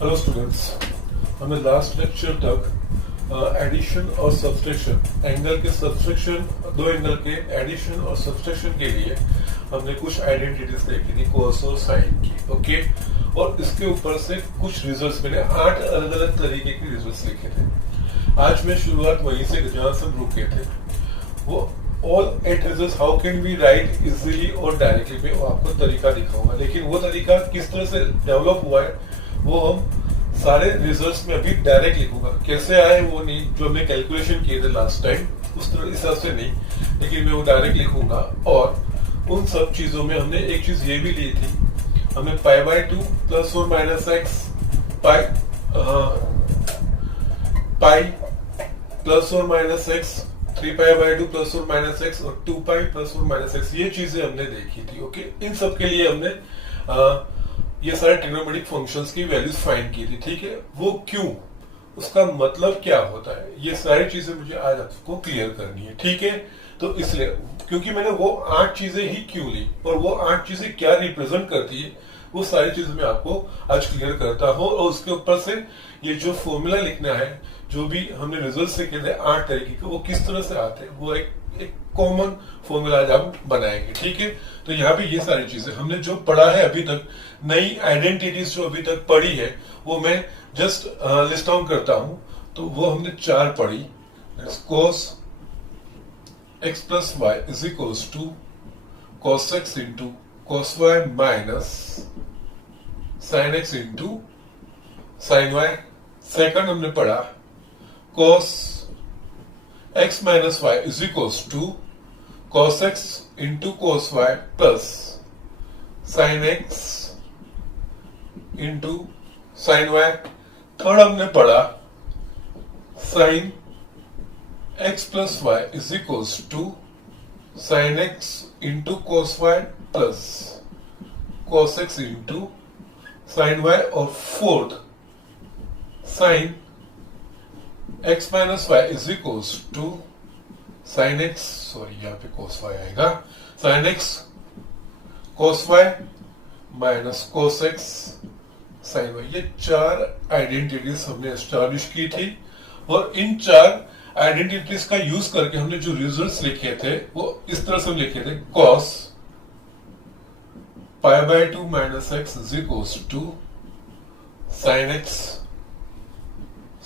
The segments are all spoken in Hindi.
हेलो स्टूडेंट्स, हमने लास्ट लेक्चर तक एडिशन और सब्सट्रैक्शन एंगल के सब्सट्रैक्शन दो एंगल के एडिशन और सब्सट्रैक्शन के लिए हमने कुछ आइडेंटिटीज देखी थी, कोस और साइन की। ओके, और इसके ऊपर से कुछ रिजल्ट्स मैंने 8 अलग अलग तरीके के रिजल्ट्स लिखे थे। आज मैं शुरुआत वहीं से जहां से हम रुके थे, वो all 8 results how can we write easily और डायरेक्टली, मैं आपको तरीका दिखाऊंगा। लेकिन वो तरीका किस तरह से डेवलप हुआ है वो हम सारे रिजल्ट्स में अभी डायरेक्ट लिखूंगा। कैसे आए वो नहीं, जो हमने कैलकुलेशन किए थे लास्ट टाइम उस तरह हिसाब से नहीं, लेकिन मैं वो डायरेक्ट लिखूंगा। और उन सब चीजों में हमने एक चीज ये भी ली थी, हमने π/2 प्लस और माइनस एक्स, पाई प्लस और माइनस एक्स, 3π/2 प्लस और माइनस एक्स और 2π प्लस और माइनस एक्स, ये चीजें हमने देखी थी। ओके, इन सब के लिए हमने ये सारे ट्रिग्नोमेट्रिक फंक्शंस की वैल्यूज फाइंड की थी। ठीक है, वो क्यों, उसका मतलब क्या होता है, ये सारी चीजें मुझे आज आपको क्लियर करनी है। ठीक है, तो इसलिए क्योंकि मैंने वो 8 चीजें ही क्यों ली और वो 8 चीजें क्या रिप्रेजेंट करती है, वो सारी चीजें मैं आपको आज क्लियर करता हूँ। और उसके ऊपर से ये जो फॉर्मूला लिखना है, जो भी हमने रिजल्ट से कहते हैं 8 तरीके के, वो किस तरह से आते हैं, वो एक कॉमन फॉर्मूला आज हम बनाएंगे। ठीक है, तो यहाँ पे ये सारी चीजें हमने जो पढ़ा है अभी तक, नई आइडेंटिटीज जो अभी तक पढ़ी है, वो मैं जस्ट लिस्ट डाउन करता हूं। तो वो हमने 4 पढ़ी, cos x plus y is equals to cos x into cos y minus sin x into sin y। Second हमने पढ़ा cos x minus y is equals to cos x into cos y plus sin x into sine y. Third हमने पढ़ा sine x plus y is equals to sine x into cos y plus cos x into sine y. और fourth sine x minus y is equals to sine x, sorry यहाँ पे कोस वाई आएगा, sine x cos y minus cos x sine y. ये 4 आइडेंटिटीज हमने एस्टैब्लिश की थी और इन 4 आइडेंटिटीज का यूज करके हमने जो रिजल्ट्स लिखे थे वो इस तरह से लिखे थे, cos π/2 minus x is equals to sine x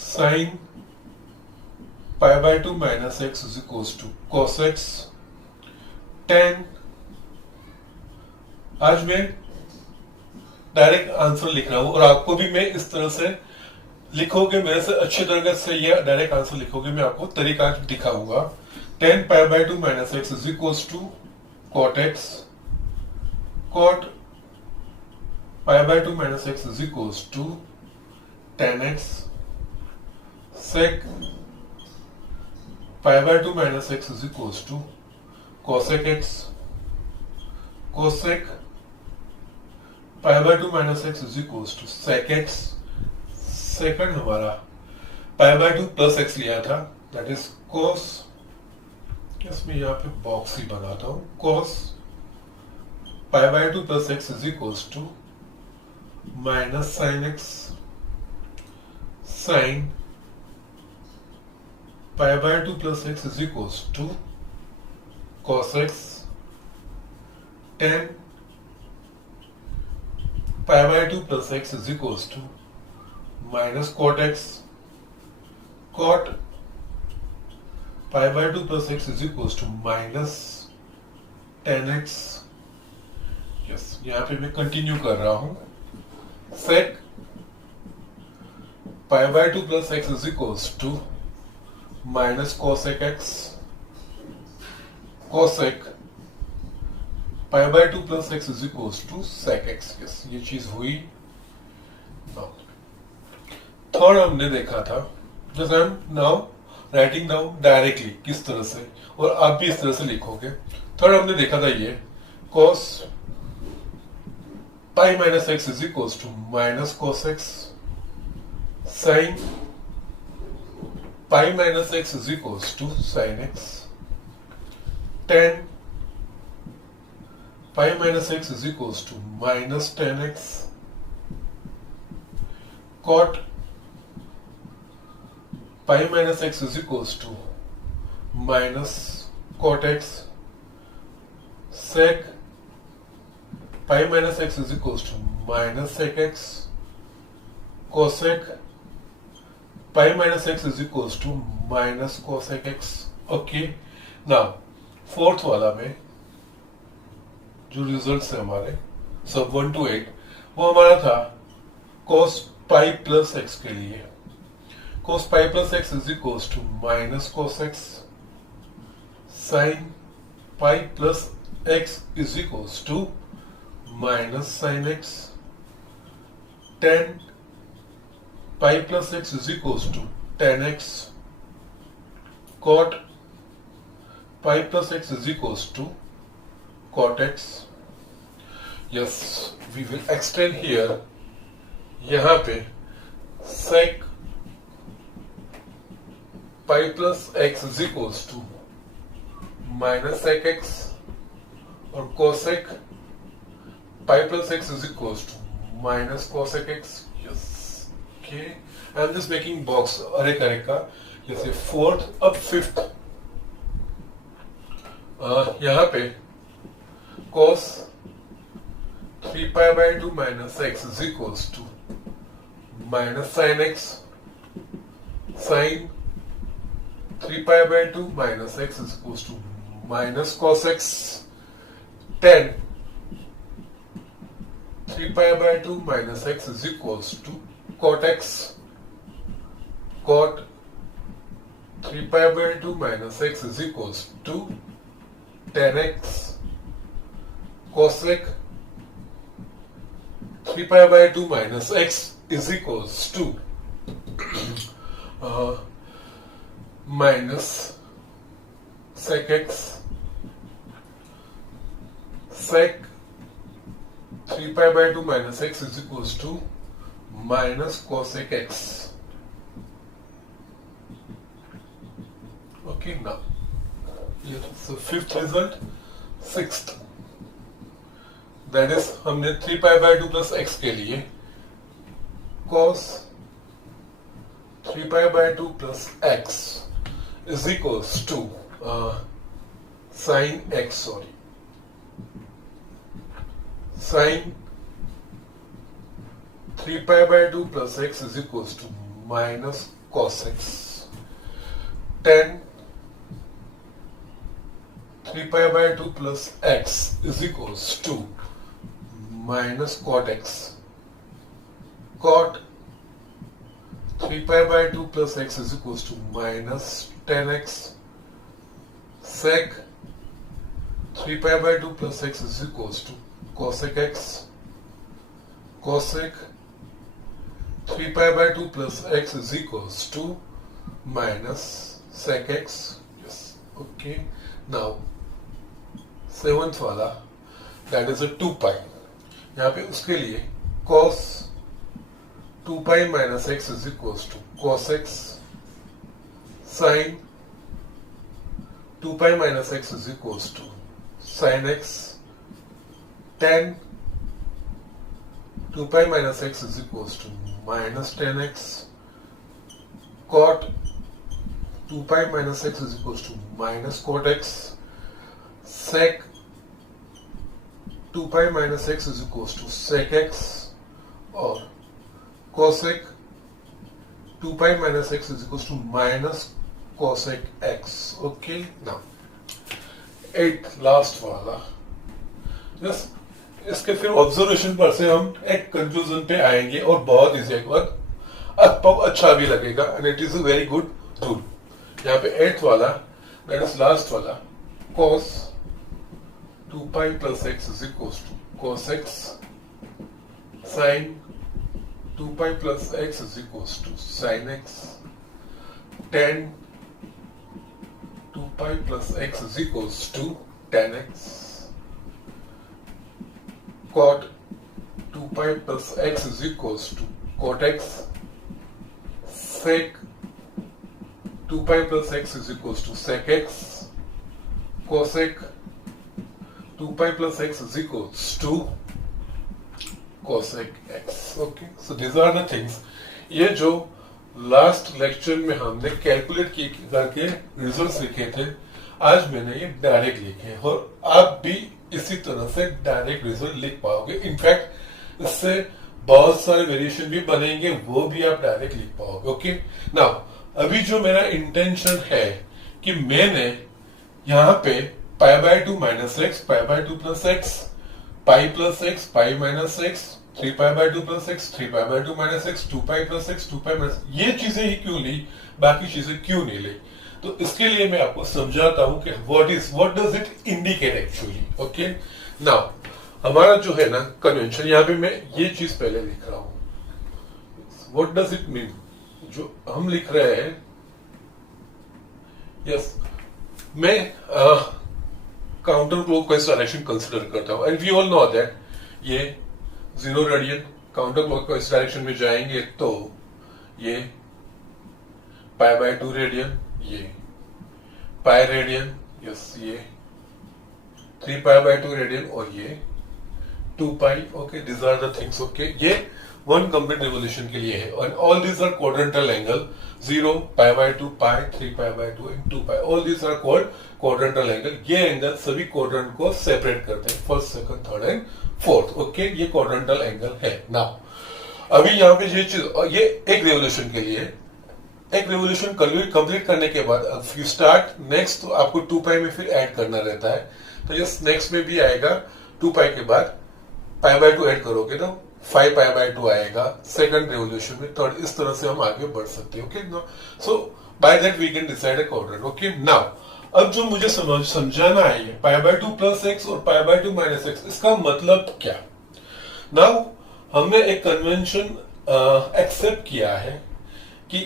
sine π/2 minus x is equals to cos x tan। आज मैं डायरेक्ट आंसर लिख रहा हूं और आपको भी मैं इस तरह से लिखोगे, मेरे से अच्छी तरह से ये डायरेक्ट आंसर लिखोगे, मैं आपको तरीका दिखाऊंगा। tan π/2 minus x is equals to cot x, cot π/2 minus x is equals to tan x, sec π/2 minus x is equals to cosec x, cosec π/2 minus x is equals to sec x। Second हमारा π/2 प्लस एक्स लिया था, दैट इज cos, इसमें यहाँ पे बॉक्स ही बनाता हूं, cos π/2 plus x is equals to minus sine x sine π/2 plus x is equals to cos x tan π/2 plus x is equals to minus cot x, cot π/2 plus x is equals to minus tan x। Yes, यहां पे मैं कंटिन्यू कर रहा हूं, sec π/2 plus x is equals to minus cosec x, cosec π/2 plus x is equals to sec x। Yes, ये चीज हुई। थर्ड हमने देखा था, just I am now writing down directly किस तरह से, और आप भी इस तरह से लिखोगे। थर्ड हमने देखा था ये cos π minus x is equals to minus cos x, sin π minus x is equals to sin x, tan pi minus x is equals to minus tan x, cot pi minus x is equals to minus cot x sec pi minus x is equals to minus sec x cosec pi minus x is equals to minus cosec x. Okay, now fourth वाला में जो रिजल्ट्स है हमारे सब 1 to 8 वो हमारा था cos pi प्लस x के लिए cos pi plus x is equals to minus cos x sin pi plus x is equals to minus sin x tan pi plus x is equals to tan x cot pi plus x is equals to cot x. Yes, we will extend here. यहाँ पे sec pi plus x is equals to minus sec x और cosec pi plus x is equals to minus cosec x. Yes, okay. I'm just making box array करेगा जैसे फोर्थ अब फिफ्थ यहाँ पे cos 3 pi by 2 minus x is equals to minus sin x sin 3 pi by 2 minus x is equals to minus cos x tan 3 pi by 2 minus x is equals to cot x cot 3 pi by 2 minus x is equals to tan x cosec 3 pi by 2 minus x is equals to minus sec x sec 3 pi by 2 minus x is equals to minus cosec x. Okay, now here is the fifth result. Sixth, that is हमने 3 pi by 2 plus x के लिए cos 3 pi by 2 plus x is equals to sin x, sin 3 pi by 2 plus x is equals to minus cos x tan 3 pi by 2 plus x is equals to minus cot x cot 3 pi by 2 plus x is equals to minus tan x sec 3 pi by 2 plus x is equals to cosec x cosec 3 pi by 2 plus x is equals to minus sec x. Yes, okay. Now seventh वाला दैट इज अ 2 पाई यहाँ पे उसके लिए cos 2 pi minus x is equals to cos x sin 2 pi minus x is equals to sin x tan 2 pi minus x is equals to minus tan x cot 2 pi minus x is equals to minus cot x sec 2 pi minus x is equals to sec x और cosec 2 pi minus x is equals to minus cosec x. Okay, now 8 last वाला. यस, इसके फिर ऑब्जर्वेशन पर से हम एक कंक्लूजन पे आएंगे और बहुत इजी एक बार अच्छा भी लगेगा and it is a very good rule. यहाँ पे 8th वाला दैट इज लास्ट वाला cos 2 pi plus x is equals to cos x sin 2 pi plus x is equals to sin x tan 2 pi plus x is equals to tan x cot 2 pi plus x is equals to cot x sec 2 pi plus x is equals to sec x cosec 2 pi plus x is equals to cosec x. Okay, so these are the things ये जो लास्ट लेक्चर में हमने कैलकुलेट करके रिजल्ट्स लिखे थे, आज मैंने ये डायरेक्ट लिखे हैं और आप भी इसी तरह से डायरेक्ट रिजल्ट लिख पाओगे। इनफैक्ट इससे बहुत सारे वेरिएशन भी बनेंगे, वो भी आप डायरेक्ट लिख पाओगे। ओके, नाउ अभी जो मेरा इंटेंशन है कि मैंने यहाँ पे pi by 2 minus x, pi by 2 plus x, pi plus x, pi minus x, 3 pi by 2 plus x, 3 pi by 2 minus x, 2 pi plus x, 2 pi minus, ये चीजें ही क्यों ली, बाकी चीजें क्यों नहीं ली? तो इसके लिए मैं आपको समझाता हूं कि what does it indicate actually. Okay, now हमारा जो है ना कन्वेंशन, यहाँ पे मैं ये चीज पहले लिख रहा हूं। व्हाट डज इट मीन, जो हम लिख रहे हैं, यस मैं काउंटर क्लॉकवाइज डायरेक्शन कंसिडर करता हूं and we all know that ये 0 रेडियन काउंटर क्लॉकवाइज डायरेक्शन में जाएंगे तो ये पाई बाय 2 रेडियन, ये पाई रेडियन, यस ये 3 पाई बाय 2 रेडियन और ये 2 pi. Okay, this are the things. Okay, ये वन कंप्लीट रिवोल्यूशन के लिए है और all these are quadrantal angle, 0 pi by 2 pi, 3 pi by 2 and 2 pi, all these are called quadrantal angle. ये एंगल सभी क्वाड्रेंट को सेपरेट करते हैं, first, second, third and fourth. Okay, ये क्वाड्रेंटल एंगल है। नाउ अभी यहाँ पे ये चीज, ये एक रिवोल्यूशन के लिए, एक रिवोल्यूशन कंप्लीट करने के बाद यू स्टार्ट नेक्स्ट, तो आपको 2 पाई में फिर ऐड करना रहता है। तो ये नेक्स्ट में भी आएगा 2 पाई के बाद पाई बाय 2 ऐड करोगे तो 5 पाई बाय 2 आएगा सेकंड रिवोल्यूशन में, थर्ड, इस तरह से हम आगे बढ़ सकते हैं। Okay, so by that we can decide a quadrant. Okay, now अब जो मुझे समझाना है, पाई बाय 2 प्लस एक्स और पाई बाय 2 माइनस एक्स, इसका मतलब क्या? नाउ हमने एक कन्वेंशन एक्सेप्ट किया है कि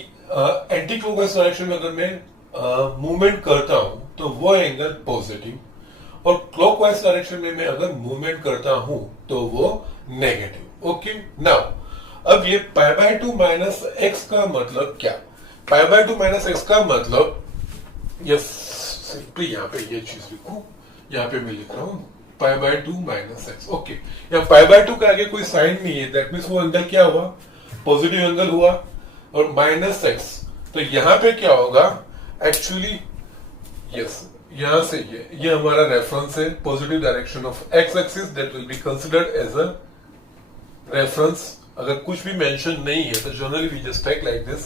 एंटी क्लॉकवाइज डायरेक्शन में अगर मैं मूवमेंट करता हूं तो वो एंगल पॉजिटिव, और क्लॉकवाइज डायरेक्शन में मैं अगर मूवमेंट करता हूं तो वो नेगेटिव। ओके, नाउ अब ये पाई बाय 2 माइनस एक्स का मतलब क्या? पाई बाय 2 माइनस एक्स का मतलब, ये सिंपली यहाँ पे ये चीज लिखूं, यहाँ पे मैं लिख रहा हूं पाई बाय 2 माइनस एक्स। ओके, यहाँ पाई बाय 2 के आगे कोई साइन नहीं है, दैट मीन्स वो एंगल क्या हुआ, पॉजिटिव एंगल हुआ। और माइनस एक्स, तो यहाँ पे क्या होगा एक्चुअली, यस यहां से ये हमारा रेफरेंस है, positive direction of x axis, that will be considered as a reference. अगर कुछ भी मेंशन नहीं है तो generally we just take like this,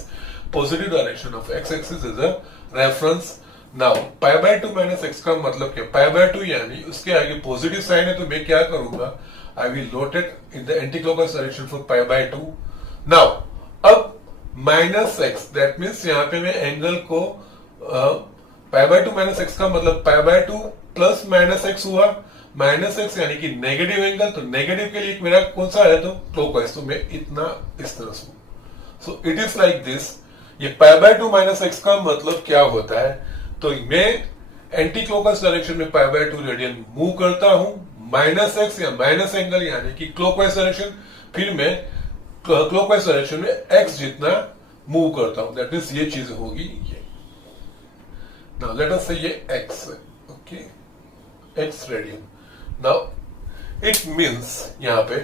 positive direction of x axis is a reference. Now pi by 2 minus x का मतलब क्या? पाई बाय 2 यानी उसके आगे पॉजिटिव साइन है, तो मैं क्या करूंगा, I will note it in the anti clockwise direction for pi by 2। Now अब माइनस एक्स, दैट मीन्स यहाँ पे मैं एंगल को पाई बाय 2 माइनस एक्स का मतलब पाई बाय 2 प्लस माइनस एक्स हुआ, माइनस एक्स यानी कि नेगेटिव एंगल, तो नेगेटिव के लिए मेरा कौन सा है, तो क्लॉकवाइज, तो मैं इतना इस तरह से, so it is like this. ये पाई बाय 2 माइनस एक्स का मतलब क्या होता है, तो मैं एंटी क्लॉकवाइज डायरेक्शन में पाई बाय 2 रेडियन मूव करता हूं, माइनस एक्स या माइनस एंगल यानी कि क्लॉकवाइज डायरेक्शन, फिर मैं क्लॉकवाइज डायरेक्शन में एक्स जितना मूव करता हूं, दैट मींस ये चीज होगी ये। नाउ लेट अस से ये एक्स है, okay, x radian. Now it means यहाँ पे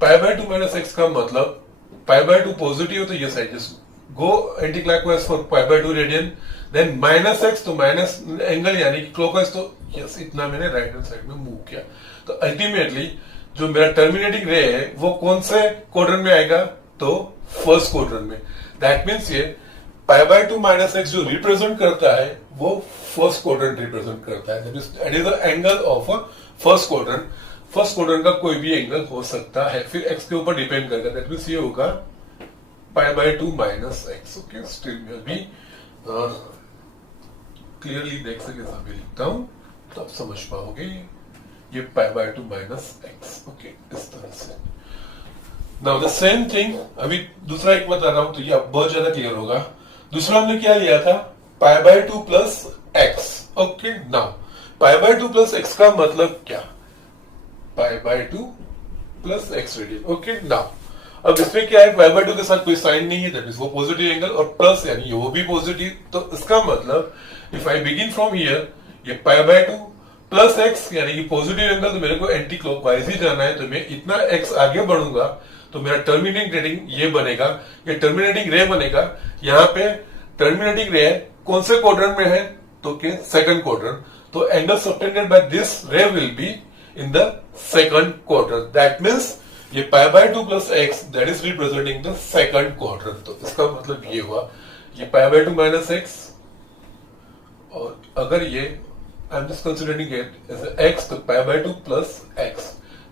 पाई बाय 2 माइनस एक्स का मतलब पाई बाय 2 पॉजिटिव, तो ये side just go anticlockwise for pi by 2 radian, then minus x, तो माइनस एंगल यानी कि क्लॉकवाइज, तो यस इतना मैंने राइट हैंड साइड में मूव किया। तो अल्टीमेटली जो मेरा टर्मिनेटिंग रे है वो कौन से क्वाड्रेंट में आएगा, तो फर्स्ट क्वाड्रेंट में। दैट मींस ये पाई बाय 2 माइनस एक्स जो रिप्रेजेंट करता है वो फर्स्ट क्वाड्रेंट रिप्रेजेंट करता है, that is the angle of a first quadrant. First quadrant का कोई भी एंगल हो सकता है, फिर एक्स के ऊपर डिपेंड करेगा, दैट मींस ये होगा पाई by 2 minus x. Okay, still मैं भी क्लियरली देख सके मैं लिखता हूं तो आप समझ पाओगे, ये pi by 2 minus x. Okay, इस तरह से। नाउ द सेम थिंग, अभी दूसरा एक बता रहा हूं तो ये अब बहुत ज्यादा क्लियर होगा। दूसरा हमने क्या लिया था, पाई by 2 plus x. Okay, now pi by 2 plus x का मतलब क्या, पाई by 2 plus x radian. Okay, now अब इसमें क्या है, पाई बाय 2 के साथ कोई साइन नहीं है, दैट मींस वो पॉजिटिव एंगल, और प्लस यानी वो भी पॉजिटिव, तो इसका मतलब if I begin from here, ये पाई बाय 2 प्लस एक्स यानी कि पॉजिटिव एंगल, तो मेरे को एंटी क्लॉकवाइज ही जाना है, तो मैं इतना एक्स आगे बढ़ूंगा तो मेरा टर्मिनेटिंग रेडिंग ये बनेगा, ये टर्मिनेटिंग रे बनेगा। यहाँ पे टर्मिनेटिंग रे कौन से क्वाड्रेंट में है, तो के सेकंड क्वाड्रेंट, तो angle subtended by this ray will be in the second quadrant. That means ये π/2 plus x that is representing the second quadrant. तो इसका मतलब ये हुआ ये π/2 माइनस एक्स, और अगर ये I am just considering it as x, तो π/2 plus x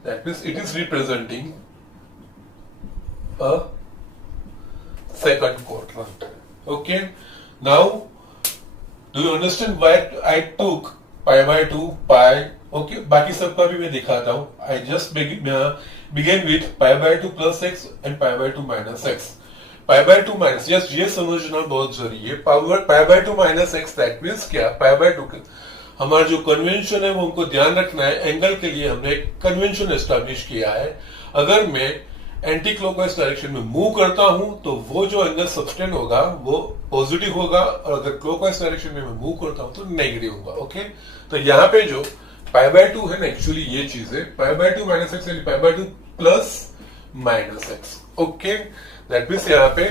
that means it is representing a second quadrant. Okay, now do you understand why I took π/2 pi? Okay, बाकी सबका भी मैं दिखाता हूं। I just begin with π/2 plus x and π/2 minus x. π/2 minus, yes ये समझना बहुत जरूरी है। π/2 minus x दैट मीन्स क्या, π/2 हमारा जो कन्वेंशन है वो हमको ध्यान रखना है। एंगल के लिए हमने एक कन्वेंशन एस्टैब्लिश किया है। अगर मैं एंटी क्लॉकवाइज डायरेक्शन में मूव करता हूं तो वो जो एंगल सबटेंड होगा वो पॉजिटिव होगा, और अगर क्लॉकवाइज डायरेक्शन में मैं मूव करता हूं तो नेगेटिव होगा। ओके, तो यहाँ पे जो π/2 है ना, एक्चुअली ये चीज है π/2 माइनस एक्स यानी π/2 plus minus x. Okay, that means यहाँ पे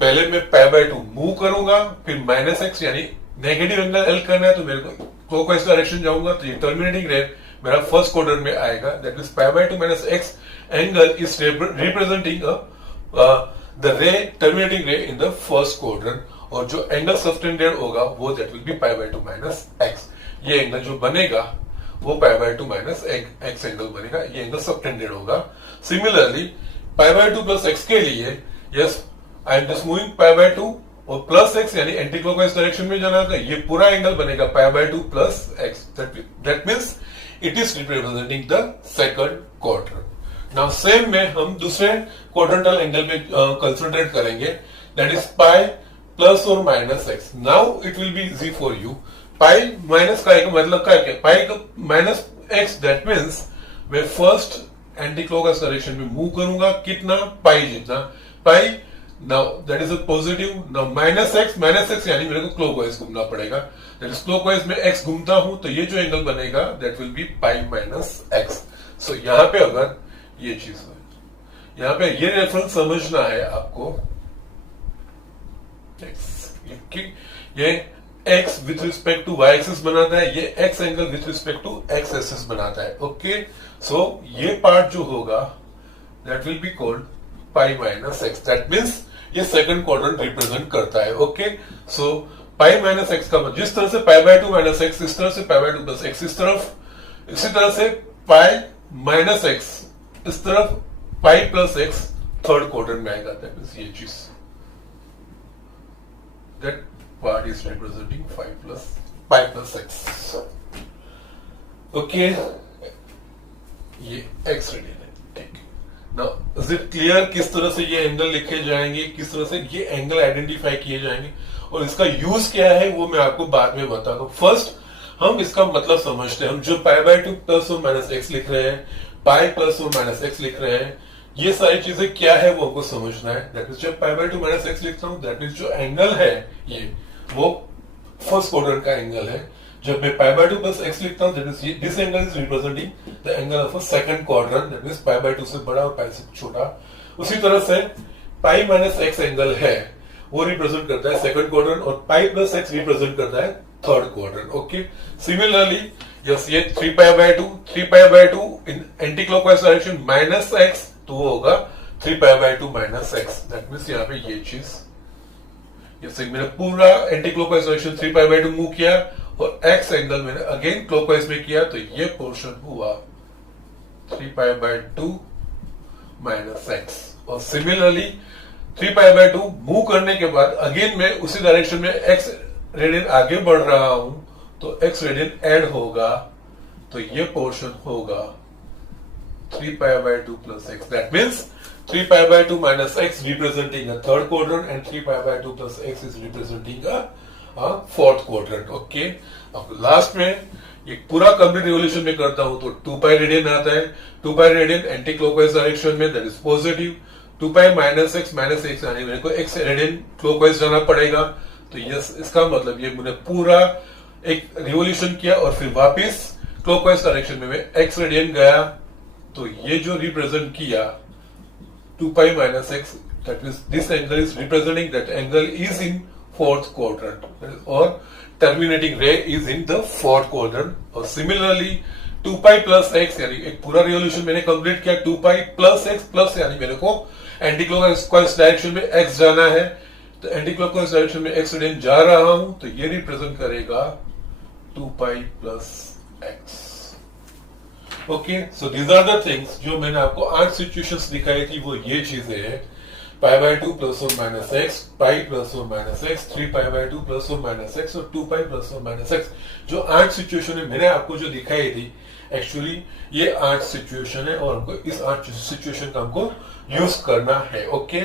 पहले मैं π/2 मूव करूंगा, फिर माइनस एक्स यानी नेगेटिव एंगल एल करना है तो मेरे को क्लॉकवाइज डायरेक्शन जाऊंगा, तो ये टर्मिनेटिंग रे मेरा फर्स्ट क्वाड्रेंट में आएगा। That means π/2 minus x angle is representing the ray terminating ray in the first quadrant, और जो एंगल सबटेंडेड होगा वो that will be π/2 minus x. ये एंगल जो बनेगा वो π/2 माइनस एक्स एंगल बनेगा, ये एंगल सबटेंडेड होगा। सिमिलरली π/2 प्लस एक्स के लिए yes I am just moving π/2 और प्लस एक्स यानी एंटी क्लॉकवाइज डायरेक्शन में जाना था, ये पूरा एंगल बनेगा π/2 plus x. That means it is representing the second quadrant. Now same में हम दूसरे क्वाड्रेंटल एंगल पे कंसंट्रेट करेंगे, दैट इज पाई प्लस और minus x. Now it will be easy for you. Pi minus का मतलब क्या है, पाई का माइनस एक्स दैट मीन्स मैं फर्स्ट एंटी क्लॉकवाइज डायरेक्शन में मूव करूंगा, कितना, पाई जितना, pi. Now that is a positive. Now minus x यानी मेरे को क्लॉकवाइज घूमना पड़ेगा, दैट इज क्लॉकवाइज में एक्स घूमता हूं तो ये जो एंगल बनेगा that will be pi minus x. सो यहां पे अगर ये चीज है, यहां पे ये रेफरेंस समझना है आपको, ये x with respect to y axis बनाता है, ये x angle with respect to x axis बनाता है। ओके, सो ये पार्ट जो होगा that will be called pi minus x. That means ये सेकंड क्वाड्रेंट रिप्रेजेंट करता है। Okay, so pi minus x का जिस तरह से π/2 माइनस एक्स, इस तरह से π/2 प्लस एक्स इस तरफ, इसी तरह से पाई माइनस एक्स इस तरफ, पाई प्लस एक्स थर्ड क्वाड्रेंट में आएगा। दैट मीन्स ये चीज, that part is representing pi plus x. Okay, ये x रेडियन है, ठीक। नाउ इज इट क्लियर किस तरह से ये एंगल लिखे जाएंगे, किस तरह से ये एंगल आइडेंटिफाई किए जाएंगे, और इसका यूज क्या है वो मैं आपको बाद में बताता हूं। फर्स्ट हम इसका मतलब समझते हैं। हम जो π/2 प्लस और माइनस एक्स लिख रहे हैं, पाई प्लस और माइनस एक्स लिख रहे हैं, ये सारी चीजें क्या है वो हमको समझना है। दैट मीन्स जब π/2 माइनस एक्स लिखता हूं दैट मीन्स जो एंगल है ये वो फर्स्ट क्वाड्रेंट का एंगल है। जब मैं π/2 प्लस एक्स लिखता हूं that means this angle is representing the angle of a second quadrant, that means π/2 से बड़ा और पाई से छोटा। उसी तरह से पाई माइनस एक्स एंगल है वो रिप्रेजेंट करता है सेकंड क्वाड्रेंट, और पाई प्लस एक्स रिप्रेजेंट करता है third quadrant. Okay, similarly yes ये 3π/2 in anti clockwise direction minus x, तो वो होगा 3π/2 माइनस एक्स। दैट मीन्स यहाँ पे ये चीज, जैसे मैंने पूरा एंटी क्लॉकवाइज डायरेक्शन 3π/2 मूव किया और एक्स एंगल मैंने अगेन क्लॉकवाइज में किया, तो ये पोर्शन हुआ 3π/2 माइनस एक्स। और सिमिलरली 3π/2 मूव करने के बाद अगेन मैं उसी डायरेक्शन में एक्स रेडियन आगे बढ़ रहा हूं, तो एक्स रेडियन ऐड होगा, तो ये पोर्शन होगा 3π/2 plus x. That means 3π/2 minus x representing a third quadrant and 3π/2 plus x is representing a fourth quadrant. Okay, अब लास्ट में ये पूरा कंप्लीट रिवोल्यूशन में करता हूं तो 2π रेडियन आता है। 2π रेडियन एंटी क्लॉकवाइज डायरेक्शन में, that is positive. 2π minus x यानी मेरे को x रेडियन क्लॉकवाइज जाना पड़ेगा, तो यस इसका मतलब ये मैंने पूरा एक रिवोल्यूशन किया और फिर वापस क्लॉकवाइज डायरेक्शन में मैं x रेडियन गया, तो ये जो रिप्रेजेंट किया 2 pi minus x, that means this angle is representing that angle is in fourth quadrant, or terminating ray is in the fourth quadrant. और similarly 2 pi plus x, यानी एक पूरा रिवोल्यूशन मैंने कंप्लीट किया, 2 pi plus x प्लस, यानी मेरे को एंटी क्लॉकवाइज डायरेक्शन में x जाना है, तो एंटी क्लॉकवाइज डायरेक्शन में x रेडियन जा रहा हूं, तो ये रिप्रेजेंट करेगा 2 pi plus x. Okay, so these are the things जो मैंने आपको 8 सिचुएशंस दिखाई थी, वो ये चीजें हैं. पाई बाय 2 प्लस और माइनस एक्स, पाई प्लस और minus x, 3 pi by 2 plus और माइनस एक्स, और 2 पाई प्लस और माइनस एक्स. जो 8 सिचुएशन है मैंने आपको जो दिखाई थी, एक्चुअली ये 8 सिचुएशन है, और हमको इस 8 सिचुएशन का हमको यूज करना है. ओके,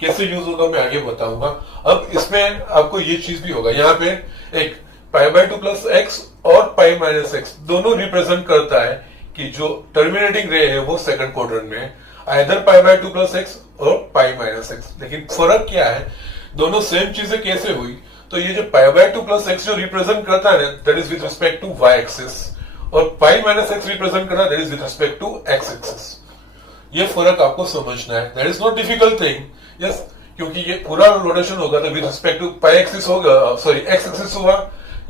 कैसे यूज होगा मैं आगे बताऊंगा. अब इसमें आपको ये चीज भी होगा, यहाँ पे एक पाई बाय 2 प्लस एक्स और पाई माइनस एक्स दोनों रिप्रेजेंट करता है कि जो टर्मिनेटिंग रे है वो सेकंड क्वाड्रेंट में है, either pi by 2 plus x और पाई माइनस एक्स. लेकिन फर्क क्या है, दोनों सेम चीजें कैसे हुई, तो ये जो पाई बाय 2 प्लस एक्स जो रिप्रेजेंट करता है that is with respect to y axis, और पाई माइनस एक्स रिप्रेजेंट करता है that is with respect to x axis. ये फर्क आपको समझना है. That is not difficult thing. Yes, क्योंकि ये पूरा रोटेशन होगा तो with respect to pi axis होगा, सॉरी एक्स एक्सिस होगा,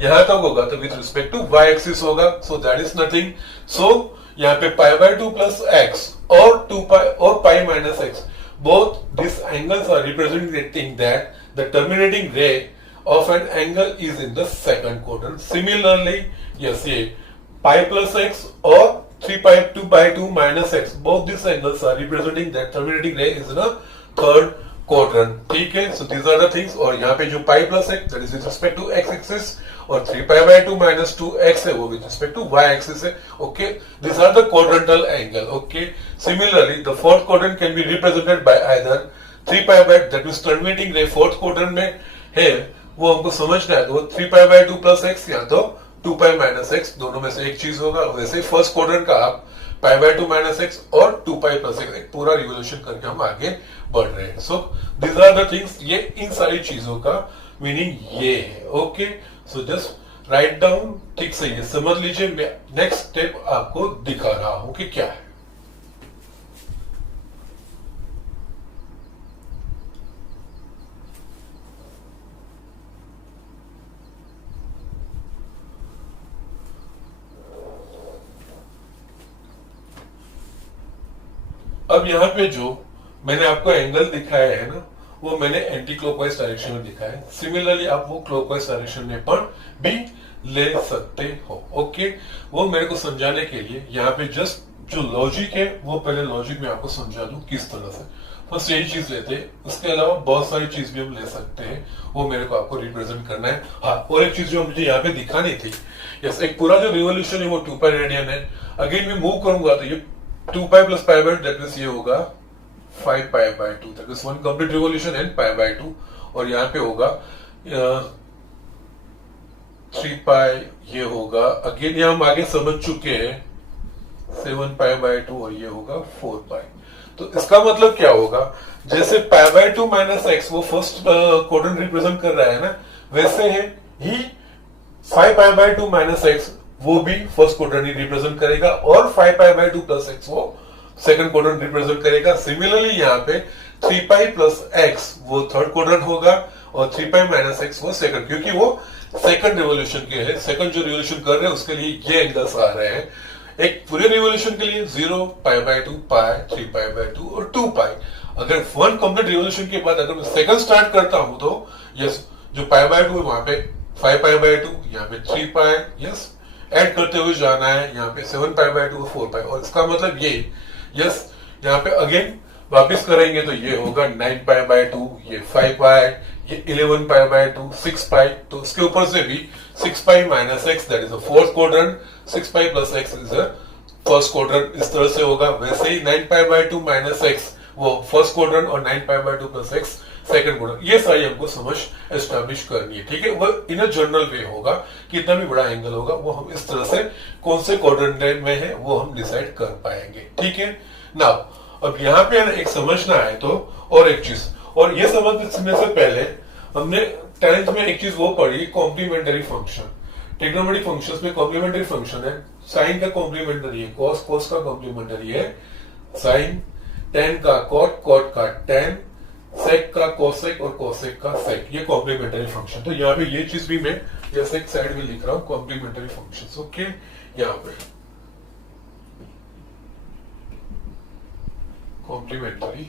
यहां तक होगा तो with respect to y axis होगा. So that is nothing. So यहाँ पे पाई बाय 2 प्लस एक्स और 2 पाई और pi minus x, both these angles are representing that the terminating ray of an angle is in the second quadrant. Similarly, yes, ये pi plus x or 3 pi 2 by 2 minus x, both these angles are representing that terminating ray is in a third quadrant. ठीक है, so these are the things. और यहाँ पे जो pi plus x that is with respect to x axis, और 3 pi by 2 minus 2x है वो with respect to y axis है. Okay, these are the quadrantal angle. Okay, similarly the fourth quadrant can be represented by either 3 pi by, that means terminating ray fourth quadrant में है, वो हमको समझना है, तो 3 pi by 2 plus x या तो 2 pi minus x, दोनों में से एक चीज होगा. वैसे ही फर्स्ट क्वाड्रेंट का आप पाई बाय 2 माइनस एक्स और 2 पाई प्लस एक्स, एक पूरा रिवोल्यूशन करके हम आगे बढ़ रहे हैं. So this are the things. ये इन सारी चीजों का मीनिंग ये है. Okay, so just write down, ठीक से ये समझ लीजिए. मैं नेक्स्ट स्टेप आपको दिखा रहा हूं कि क्या है. अब यहाँ पे जो मैंने आपको एंगल दिखाया है ना, वो मैंने एंटी क्लॉकवाइज डायरेक्शन में दिखाया है. सिमिलरली आप वो क्लॉकवाइज डायरेक्शन में पर भी ले सकते हो. ओके, वो मेरे को समझाने के लिए यहाँ पे जस्ट जो लॉजिक है वो पहले लॉजिक में आपको समझा दूं किस तरह से. बस यही चीज लेते हैं, उसके अलावा बहुत सारी चीज भी हम ले सकते हैं, वो मेरे को आपको रिप्रेजेंट करना है. हाँ, और एक चीज जो मुझे यहाँ पे दिखानी थी, यस, एक पूरा जो रिवोल्यूशन है वो 2 पाई रेडियन है. अगेन मैं मूव करूंगा तो ये 2 pi plus pi by 2, that means ये होगा 5 pi by 2, that means one complete revolution and pi by 2. और यहाँ पे होगा 3 पाई, ये होगा अगेन ये हम आगे समझ चुके हैं 7 पाई बाय 2, और ये होगा 4 पाई. तो इसका मतलब क्या होगा, जैसे पाई बाय 2 माइनस एक्स वो फर्स्ट क्वाड्रेंट रिप्रेजेंट कर रहा है ना, वैसे है ही 5 पाई बाय 2 माइनस एक्स वो भी फर्स्ट क्वाड्रेंट रिप्रेजेंट करेगा, और 5 पाई बाय 2 प्लस एक्स वो सेकंड क्वाड्रेंट रिप्रेजेंट करेगा. सिमिलरली यहाँ पे 3 पाई प्लस एक्स वो थर्ड क्वाड्रेंट होगा, और 3 पाई माइनस एक्स वो सेकंड, क्योंकि वो सेकंड रिवोल्यूशन के है. सेकंड जो रिवोल्यूशन कर रहे हैं उसके लिए ये एंगल्स आ रहे हैं. एक पूरे रिवोल्यूशन के लिए 0 pi by 2 pi, 3 pi by 2 और 2 पाई. अगर वन कंप्लीट रिवोल्यूशन के बाद अगर मैं सेकंड स्टार्ट करता हूं तो यस, जो पाई बाय 2 वहां पे 5 पाई बाय 2, यहाँ पे 3 पाई, यस, ऐड करते हुए जाना है, यहाँ पे 7 पाई बाय 2 और 4 पाई. और इसका मतलब ये, यस, यहाँ पे अगेन वापिस करेंगे तो ये होगा 9 पाई बाय 2, ये 5 पाई, ये 11 पाई बाय 2, 6 पाई. तो इसके ऊपर से भी 6 पाई minus x, that is a fourth quadrant, 6 pi plus x is a first quadrant. इस तरह से होगा. वैसे ही 9 पाई बाय 2 माइनस एक्स वो फर्स्ट क्वाड्रेंट, और 9 पाई by 2 plus x second quadrant. ये सारी हमको समझ एस्टैब्लिश करनी है. ठीक है, वो इन अ जनरल वे होगा, कितना भी बड़ा एंगल होगा वो हम इस तरह से कौन से क्वाड्रेंट में है वो हम डिसाइड कर पाएंगे. ठीक है ना. अब यहाँ पे एक समझना है तो और एक चीज, और ये समझने से पहले हमने 10th में एक चीज वो पढ़ी, कॉम्प्लीमेंटरी फंक्शन. ट्रिग्नोमेट्रिक फंक्शंस में कॉम्प्लीमेंटरी फंक्शन है. साइन का कॉम्प्लीमेंटरी है, कॉस का कॉम्प्लीमेंटरी है साइन, टेन का कॉट, कॉट का टेन, सेक का कोसेक और कोसेक का सेक, ये कॉम्प्लीमेंट्री फंक्शन। तो यहाँ पे ये चीज भी मैं जैसे एक साइड में लिख रहा हूं कॉम्प्लीमेंट्री फंक्शंस। ओके, यहाँ पे complementary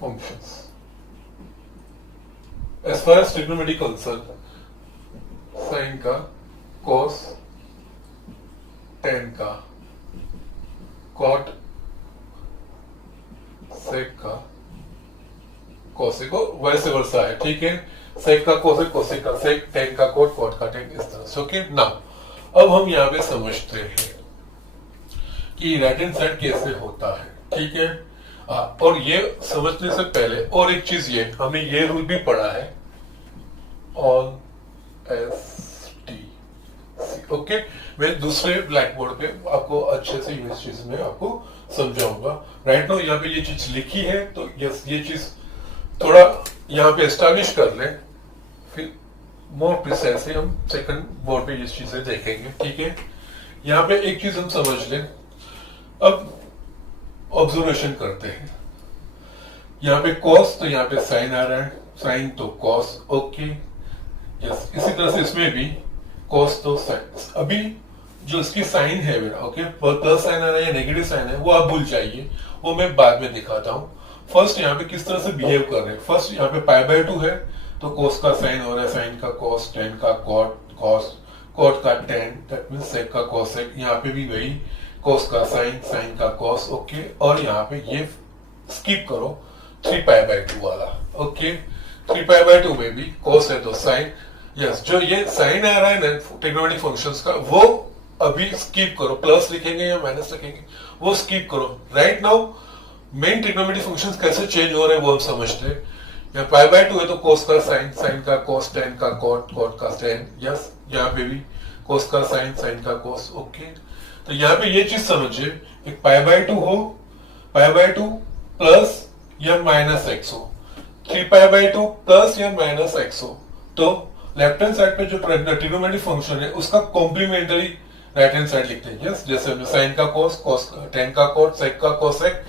functions as far as trigonometry concern, sine का कोस, टेन का कॉट, सेक का कोसेक और वैसे वर्सा है। ठीक है, सेक का कोसेक, कोसेक का सेक, टेन का कोट, कोट का टेन, इस तरह से। ओके, नाउ अब हम यहाँ पे समझते हैं कि राइट हैंड साइड कैसे होता है। ठीक है, और ये समझने से पहले और एक चीज, ये हमने ये रूल भी पढ़ा है, all S T C. Okay, मैं दूसरे ब्लैक बोर्ड पे आपको अच्छे से इस चीज में आपको समझाऊंगा। राइट नाउ यहाँ पे ये चीज लिखी है, तो यस ये चीज थोड़ा यहाँ पे एस्टैब्लिश कर ले, फिर मोर प्रिसाइसली हम सेकंड बोर्ड पे ये चीजें देखेंगे। ठीक है, यहाँ पे एक चीज हम समझ लें। अब ऑब्जर्वेशन करते हैं, यहाँ पे कॉस, तो यहाँ पे साइन आ रहा है, साइन तो कॉस। ओके, यस, इसी तरह से इसमें भी कॉस तो साइन। अभी जो इसकी साइन है बेटा, ओके, प्लस साइन आ रहा है या नेगेटिव साइन है वो आप भूल जाइए, वो मैं बाद में दिखाता हूं। फर्स्ट यहाँ पे किस तरह से बिहेव कर रहे हैं। फर्स्ट यहाँ पे पाई बाय 2 है, तो कोस का साइन हो रहा है, साइन का कॉस, टेन का कॉट, कॉस, कॉट का टेन, दैट मींस सेक का कॉसेक। यहाँ पे भी वही कोस का साइन, साइन का कॉस। ओके, और यहाँ पे ये स्किप करो 3 पाई बाय 2 वाला। ओके, 3 पाई बाय 2 में भी कोस है तो साइन। यस, जो ये साइन आ रहा है ना ट्रिग्नोमेट्रिक फंक्शंस का, वो अभी स्किप करो, प्लस लिखेंगे या माइनस लिखेंगे वो स्किप करो। Right now main trigonometric functions कैसे चेंज हो रहे हैं वो हम समझते हैं। यहाँ पाई बाय 2 है तो कोस का साइन, साइन का कोस, टेन का कॉट, कॉट का टेन। यस, यहाँ पे भी कोस का साइन, साइन का कोस। ओके, तो यहाँ पे ये चीज समझिए, एक पाई बाय 2 हो, पाई बाय 2 प्लस या माइनस एक्स हो, 3 पाई बाय 2 प्लस या माइनस एक्स हो, तो लेफ्ट हैंड साइड पे जो ट्रिग्नोमेट्रिक फंक्शन है उसका कॉम्प्लीमेंट्री राइट हैंड साइड लिखते हैं। यस, जैसे हमने साइन का कोस, कोस टेन का कॉट, सेक का कोसेक,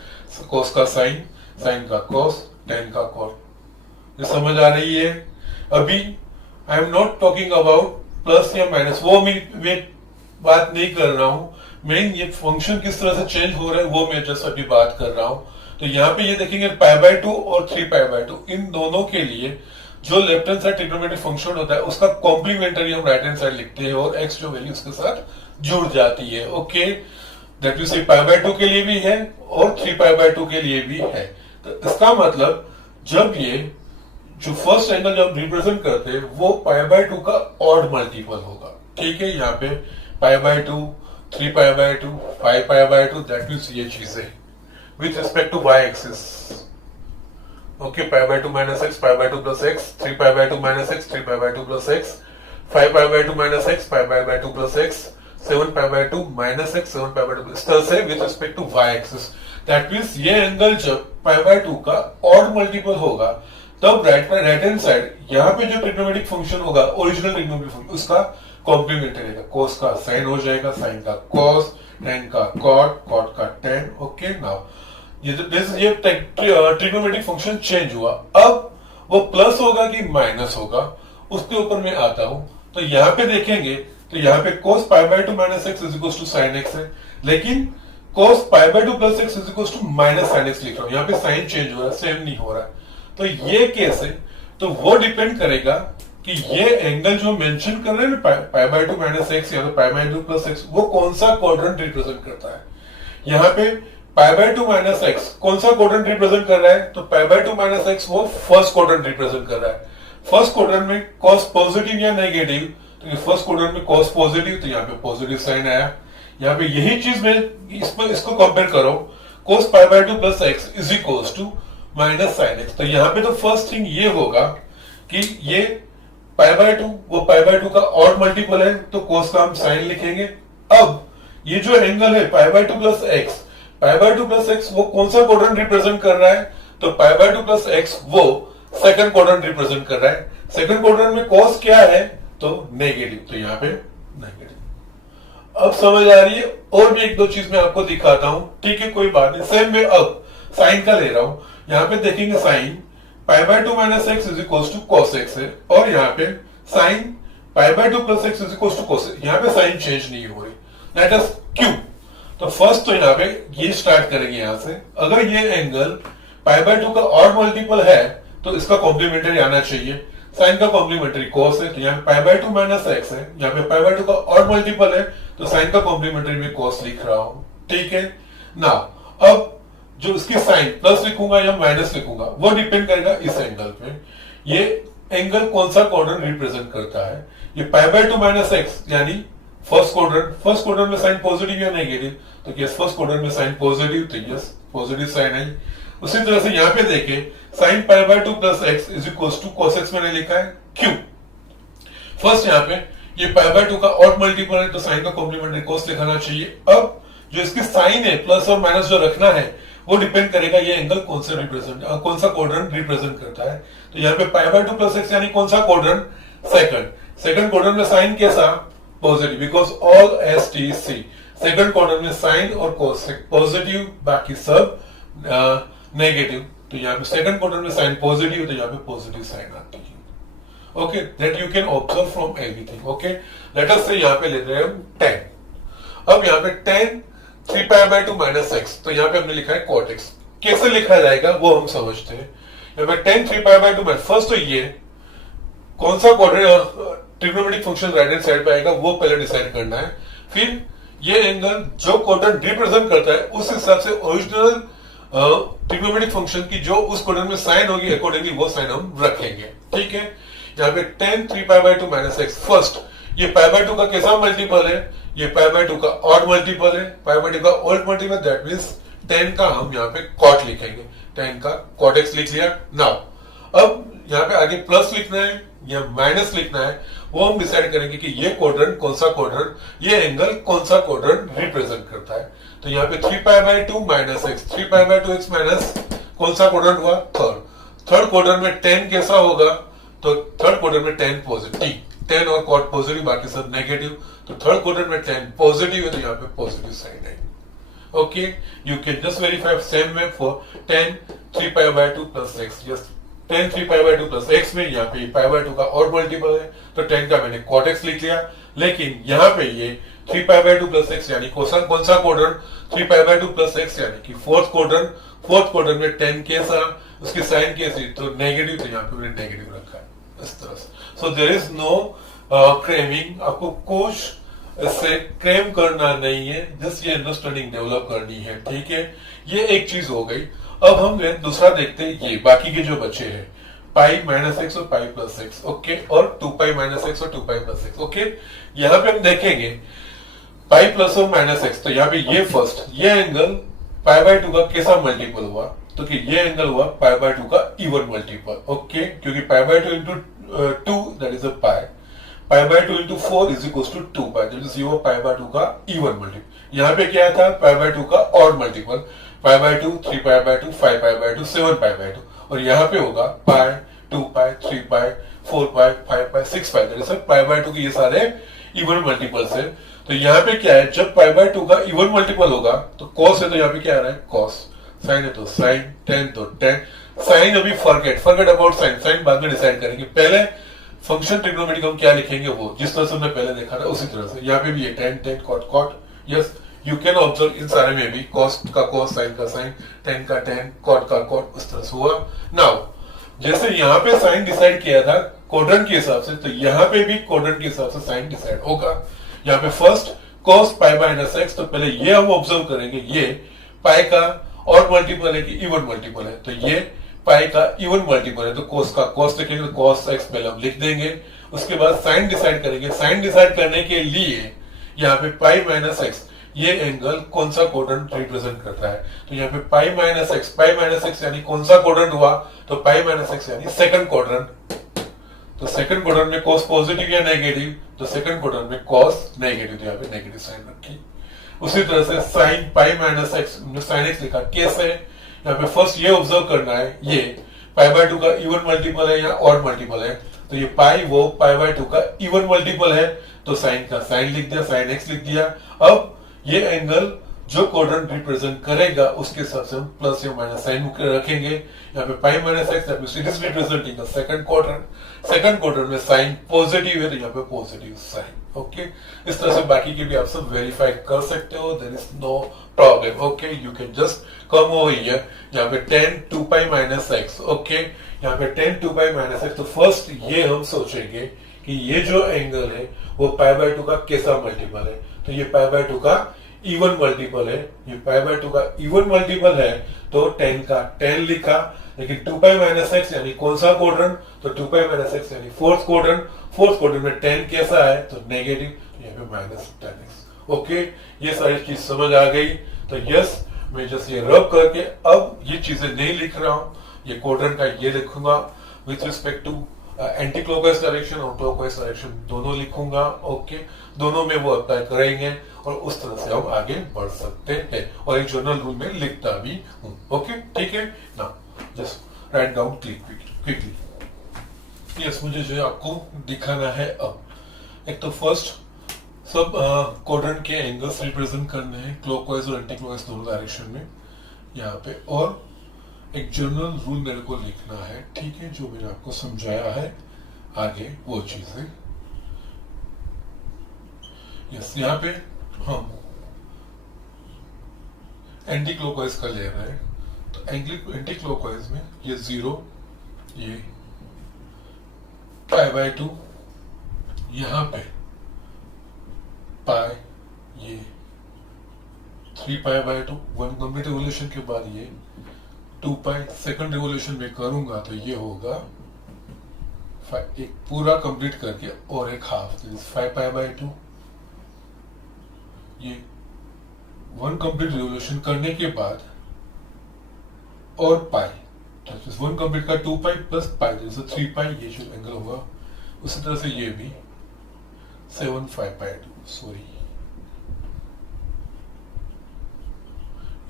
कोस का साइन, साइन का कोस, टेन का कॉट। ये समझ आ रही है? अभी I am not talking about plus या माइनस, वो मैं बात नहीं कर रहा हूं। मेन ये फंक्शन किस तरह से चेंज हो रहा है वो मैं जस्ट अभी बात कर रहा हूं। तो यहाँ पे ये देखेंगे पाई बाय 2 और 3 पाई बाय 2, इन दोनों के लिए जो left hand side trigonometric function होता है उसका कॉम्प्लीमेंट्री हम राइट हैंड साइड लिखते हैं और एक्स जो वैल्यू उसके साथ जुड़ जाती है। Okay, that means pi by 2 के लिए भी है और 3 पाई बाय 2 के लिए भी है। तो इसका मतलब जब ये जो फर्स्ट एंगल जब रिप्रेजेंट करते हैं वो पाई बाय 2 का ऑड मल्टीपल होगा। ठीक है, यहाँ पे pi by 2, 3 pi by 2, 5 pi by 2, that means ये चीजें with respect to y axis. Okay, pi by 2 minus x, pi by 2 plus x, 3 pi by 2 minus x, 3 pi by 2 plus x, 5 pi by 2 minus x, 5 pi by 2 plus x, 7 pi by 2 minus x, 7 pi by 2, इस तरह से with respect to y axis. That means ये एंगल जब पाई बाय 2 का ऑड मल्टीपल होगा तब राइट हैंड साइड यहाँ पे जो ट्रिग्नोमेट्रिक फंक्शन होगा ओरिजिनल ट्रिग्नोमेट्रिक फंक्शन उसका कॉम्प्लीमेंट्री रहेगा। कोस का साइन हो जाएगा, साइन का कॉस, टेन का कॉट, कॉट का टेन। ओके, नाउ ये ट्रिग्नोमेट्रिक फंक्शन चेंज हुआ। अब वो प्लस होगा कि माइनस होगा उसके ऊपर मैं आता हूं। तो यहाँ पे देखेंगे तो यहाँ पे cos pi by 2 minus x is equal to sine x है, लेकिन cos pi by 2 plus x is equal to minus sine x लिख रहा हूं। यहाँ पे साइन चेंज हो रहा है, सेम नहीं हो रहा है। तो ये केस है, तो वो डिपेंड करेगा कि ये एंगल जो मेंशन कर रहे हैं पाई बाय 2 माइनस एक्स या तो पाई बाय 2 प्लस एक्स वो कौन सा क्वाड्रेंट रिप्रेजेंट करता है। यहाँ पे पाई बाय 2 माइनस एक्स कौन सा क्वाड्रेंट रिप्रेजेंट कर रहा है, तो पाई बाय 2 माइनस एक्स वो फर्स्ट क्वाड्रेंट रिप्रेजेंट कर रहा है। फर्स्ट क्वाड्रेंट में कॉस पॉजिटिव या नेगेटिव, तो फर्स्ट क्वाड्रेंट में कॉस पॉजिटिव, तो यहाँ पे पॉजिटिव साइन आया। यहाँ पे यही चीज में इसको कंपेयर करो, cos pi by 2 plus x is equals to minus sine x. तो यहाँ पे तो फर्स्ट थिंग ये होगा कि ये पाई बाय 2 वो पाई बाय 2 का ऑड मल्टीपल है, तो cos का हम साइन लिखेंगे। अब ये जो एंगल है पाई by 2 plus x, pi by 2 plus x वो कौन सा क्वाड्रेंट रिप्रेजेंट कर रहा है, तो पाई बाय 2 प्लस एक्स वो सेकंड क्वाड्रेंट रिप्रेजेंट कर रहा है। सेकंड क्वाड्रेंट में cos क्या है, तो नेगेटिव, तो यहाँ पे नेगेटिव। अब समझ आ रही है? और भी एक दो चीज मैं आपको दिखाता हूं, ठीक है, कोई बात नहीं। सेम में अब साइन का ले रहा हूं, यहाँ पे देखेंगे sine pi by 2 minus x is equal to cos x है, और यहाँ पे sine pi by 2 plus x is equal to cos x, यहाँ पे साइन चेंज नहीं हो रही, दैट इज क्यू। तो फर्स्ट तो यहाँ पे ये स्टार्ट करेंगे यहां से, अगर ये एंगल पाई बाय 2 का ऑड मल्टीपल है तो इसका कॉम्प्लीमेंट्री आना चाहिए, साइन का कॉम्प्लीमेंट्री कॉस है, तो यहाँ पे पाई बाय 2 माइनस एक्स है, यहाँ पे पाई बाय 2 का ऑड मल्टीपल है तो साइन का कॉम्प्लीमेंट्री में कॉस लिख रहा हूं, ठीक है ना। अब जो इसकी साइन प्लस लिखूंगा या माइनस लिखूंगा वो डिपेंड करेगा इस एंगल पे, ये एंगल कौन सा क्वाड्रेंट रिप्रेजेंट करता है। ये पाई बाय 2 माइनस एक्स यानी फर्स्ट क्वाड्रेंट में साइन पॉजिटिव या नेगेटिव, तो यस फर्स्ट क्वाड्रेंट में साइन पॉजिटिव, तो यस पॉजिटिव साइन है। उसी तरह से यहाँ पे देखें sine pi by 2 plus x is equal to cos x मैंने लिखा है क्यू। फर्स्ट यहाँ पे ये पाई बाय 2 का ऑड मल्टीपल है तो साइन का कॉम्प्लीमेंट्री कॉस लिखाना चाहिए। अब जो इसकी साइन है प्लस और माइनस जो रखना है वो डिपेंड करेगा ये एंगल कौन सा क्वाड्रेंट रिप्रेजेंट करता है। तो यहाँ पे पाई बाय 2 प्लस एक्स यानी कौन सा क्वाड्रेंट, सेकंड क्वाड्रेंट में साइन कैसा, positive, because all S T C second quadrant में साइन और कॉस पॉजिटिव, बाकी सब नेगेटिव। तो यहाँ पे सेकंड क्वाड्रेंट में साइन पॉजिटिव, तो यहाँ पे पॉजिटिव साइन आती है। Okay, that you can observe from everything. Okay, let us say यहाँ पे लेते हैं हम 10। अब यहाँ पे 10 3 पाई बाय 2 माइनस एक्स, तो यहाँ पे हमने लिखा है कॉट एक्स, कैसे लिखा जाएगा वो हम समझते हैं। यहाँ पे 10 3 पाई बाय 2 माइनस, फर्स्ट तो ये कौन सा quadrant trigonometric function right hand side पे आएगा वो पहले डिसाइड करना है, फिर ये एंगल जो क्वाड्रेंट रिप्रेजेंट करता है उस हिसाब से ओरिजिनल ट्रिग्नोमेट्रिक फंक्शन की जो उस क्वाड्रेंट में साइन होगी अकॉर्डिंगली वो साइन हम रखेंगे, ठीक है। यहाँ पे 10 3 pi by 2 minus x, first ये पाई बाय 2 का कैसा मल्टीपल है, ये पाई बाय 2 का ऑड मल्टीपल है, पाई बाय 2 का ऑड मल्टीपल, दैट मींस 10 का हम यहाँ पे कॉट लिखेंगे, 10 का कॉट एक्स लिख लिया। नाउ अब यहाँ पे आगे प्लस लिखना है या माइनस लिखना है वो हम डिसाइड करेंगे कि ये क्वाड्रेंट कौन सा क्वाड्रेंट, ये एंगल कौन सा क्वाड्रेंट रिप्रेजेंट करता है। तो यहाँ पे 3 pi by 2 minus x, 3 pi by 2 x minus कौन सा क्वाड्रेंट हुआ, थर्ड क्वाड्रेंट में 10 कैसा होगा, तो थर्ड क्वाड्रेंट में 10 पॉजिटिव, 10 और कॉट पॉजिटिव बाकी सब नेगेटिव, तो थर्ड क्वाड्रेंट में 10 पॉजिटिव है तो यहाँ पे पॉजिटिव साइन है। Okay, you can just verify same way for 10 3 pi by 2 plus x, just 10 3 pi by 2 plus x में यहाँ पे पाई बाय 2 का ऑड मल्टीपल है तो 10 का मैंने कॉट एक्स लिख लिया, लेकिन यहाँ पे ये 3 पाई बाय 2 प्लस एक्स यानी कौन सा quadrant, 3 pi by 2 plus x यानी कि फोर्थ क्वाड्रेंट में 10 कैसा, उसकी साइन कैसी, तो नेगेटिव, तो यहाँ पे मैंने नेगेटिव रखा है इस तरह से। सो देयर इज नो क्रेमिंग, आपको कुछ इससे क्रेम करना नहीं है, जस्ट ये अंडरस्टैंडिंग डेवलप करनी है, ठीक है। ये एक चीज हो गई। अब हम दूसरा देखते हैं, ये बाकी के जो बचे हैं पाई माइनस एक्स और पाई प्लस एक्स, ओके, और 2 पाई माइनस एक्स और 2 पाई प्लस एक्स, ओके। यहाँ पे हम देखेंगे पाई प्लस और माइनस एक्स, तो यहाँ पे ये फर्स्ट ये एंगल पाई बाय 2 का कैसा मल्टीपल हुआ, तो कि ये एंगल हुआ पाई बाय 2 का इवन मल्टीपल, ओके, क्योंकि pi by 2 into 2 that is a pi by 2 into 4 is equal to 2 pi, that is ये पाई बाय 2 का इवन मल्टीपल। यहाँ पे क्या था, पाई बाय 2 का odd multiple, pi by 2 3 pi by 2 5 pi by 2 7 pi by 2, और यहाँ पे होगा पाई 2 pi 3 pi 4 pi 5 pi 6 pi, that is pi by 2 के ये सारे इवन मल्टीपल्स है। तो यहाँ पे क्या है, जब पाई बाय 2 का इवन मल्टीपल होगा तो कॉस है, तो यहाँ पे क्या आ रहा है कॉस, साइन है तो साइन, 10 तो 10, साइन अभी फॉरगेट अबाउट साइन बाद में डिसाइड करेंगे, पहले फंक्शन ट्रिग्नोमेट्रिक हम क्या लिखेंगे वो जिस तरह से हमने पहले देखा था उसी तरह से। यहाँ पे भी ये 10 cot, yes you can observe इन सारे में भी कॉस का कॉस, साइन का साइन, 10 का 10, कॉट का कॉट, उस तरह से हुआ। नाउ जैसे यहाँ पे साइन डिसाइड किया था क्वाड्रेंट के हिसाब से, तो यहाँ पे भी क्वाड्रेंट के हिसाब से साइन डिसाइड होगा। यहाँ पे first cos pi minus x, तो पहले ये हम ऑब्जर्व करेंगे, ये पाई का ऑड मल्टीपल है कि इवन मल्टीपल है, तो ये पाई का इवन मल्टीपल है तो कॉस का कॉस लिखेंगे, तो कॉस एक्स पहले हम लिख देंगे। उसके बाद साइन डिसाइड करेंगे, साइन डिसाइड करने के लिए यहाँ पे पाई माइनस एक्स ये एंगल कौन सा क्वाड्रेंट रिप्रेजेंट करता है, तो यहाँ पे पाई माइनस एक्स यानी कौन सा क्वाड्रेंट हुआ, तो पाई माइनस एक्स यानी सेकंड क्वाड्रेंट, तो सेकंड क्वाड्रेंट में कॉस पॉजिटिव या नेगेटिव, तो सेकंड क्वाड्रेंट में कॉस नेगेटिव, तो यहाँ पे नेगेटिव साइन रखी। उसी तरह से sine pi minus x, sine x लिखा कैसे, यहाँ पे फर्स्ट ये ऑब्जर्व करना है, ये पाई बाय 2 का इवन मल्टीपल है या ऑड मल्टीपल है, तो ये पाई वो पाई बाय 2 का इवन मल्टीपल है, तो साइन का साइन लिख दिया, साइन एक्स लिख दिया। अब ये एंगल जो क्वाड्रेंट रिप्रेजेंट करेगा उसके हिसाब से हम प्लस या माइनस साइन रखेंगे। यहाँ पे पाई minus x it is representing second quadrant में साइन पॉजिटिव है तो यहाँ पे पॉजिटिव साइन। ओके, इस तरह से बाकी के भी आप सब वेरीफाई कर सकते हो, there is no problem. Okay, you can just come over here. यहाँ पे tan 2 पाई माइनस एक्स। ओके, यहाँ पे tan 2 पाई माइनस एक्स। तो फर्स्ट ये हम सोचेंगे कि ये जो एंगल है वो पाई बाय 2 का कैसा मल्टीपल है। तो ये पाई बाय 2 का इवन मल्टीपल है। ये पाई बाय 2 का इवन मल्टीपल है तो tan का tan लिखा, लेकिन 2 पाई माइनस एक्स यानी कौन सा क्वाड्रेंट, तो 2 पाई माइनस एक्स यानी फोर्थ क्वाड्रेंट में tan कैसा है तो नेगेटिव, तो यहाँ पे माइनस tan एक्स। ओके, ये सारी चीज समझ आ गई। तो यस, मैं जस्ट ये रब करके अब ये चीजें नहीं लिख रहा हूं, ये क्वाड्रेंट का ये लिखूंगा with respect to anti clockwise direction और क्लॉकवाइज डायरेक्शन दोनों लिखूंगा। ओके, दोनों में वो अप्लाई करेंगे और उस तरह से हम आगे बढ़ सकते हैं और एक जर्नल रूल में लिखता भी हूं। ओके, ठीक है ना, just write down quickly. Yes, मुझे जो आपको दिखाना है अब, एक तो फर्स्ट सब क्वाड्रेंट के एंगल्स रिप्रेजेंट करने हैं क्लॉकवाइज और एंटी क्लॉकवाइज दोनों डायरेक्शन में यहाँ पे, और एक जनरल रूल मेरे को लिखना है, ठीक है, जो मैंने आपको समझाया है आगे वो चीजें। यस, यहाँ पे हम एंटी क्लॉकवाइज का ले रहे हैं, तो एंटी क्लॉकवाइज में ये 0, ये पाई बाय 2, यहाँ पे पाई, ये 3 pi by 2, one complete revolution के बाद ये 2 पाई, सेकंड रिवोल्यूशन में करूंगा तो ये होगा एक पूरा कंप्लीट करके और एक हाफ, 5 पाई बाय 2। ये वन कंप्लीट रिवोल्यूशन करने के बाद और पाई, वन कंप्लीट का 2 पाई प्लस पाई, जैसे 3 पाई, ये जो एंगल होगा उसी तरह से ये भी 7 5 पाई 2, सॉरी,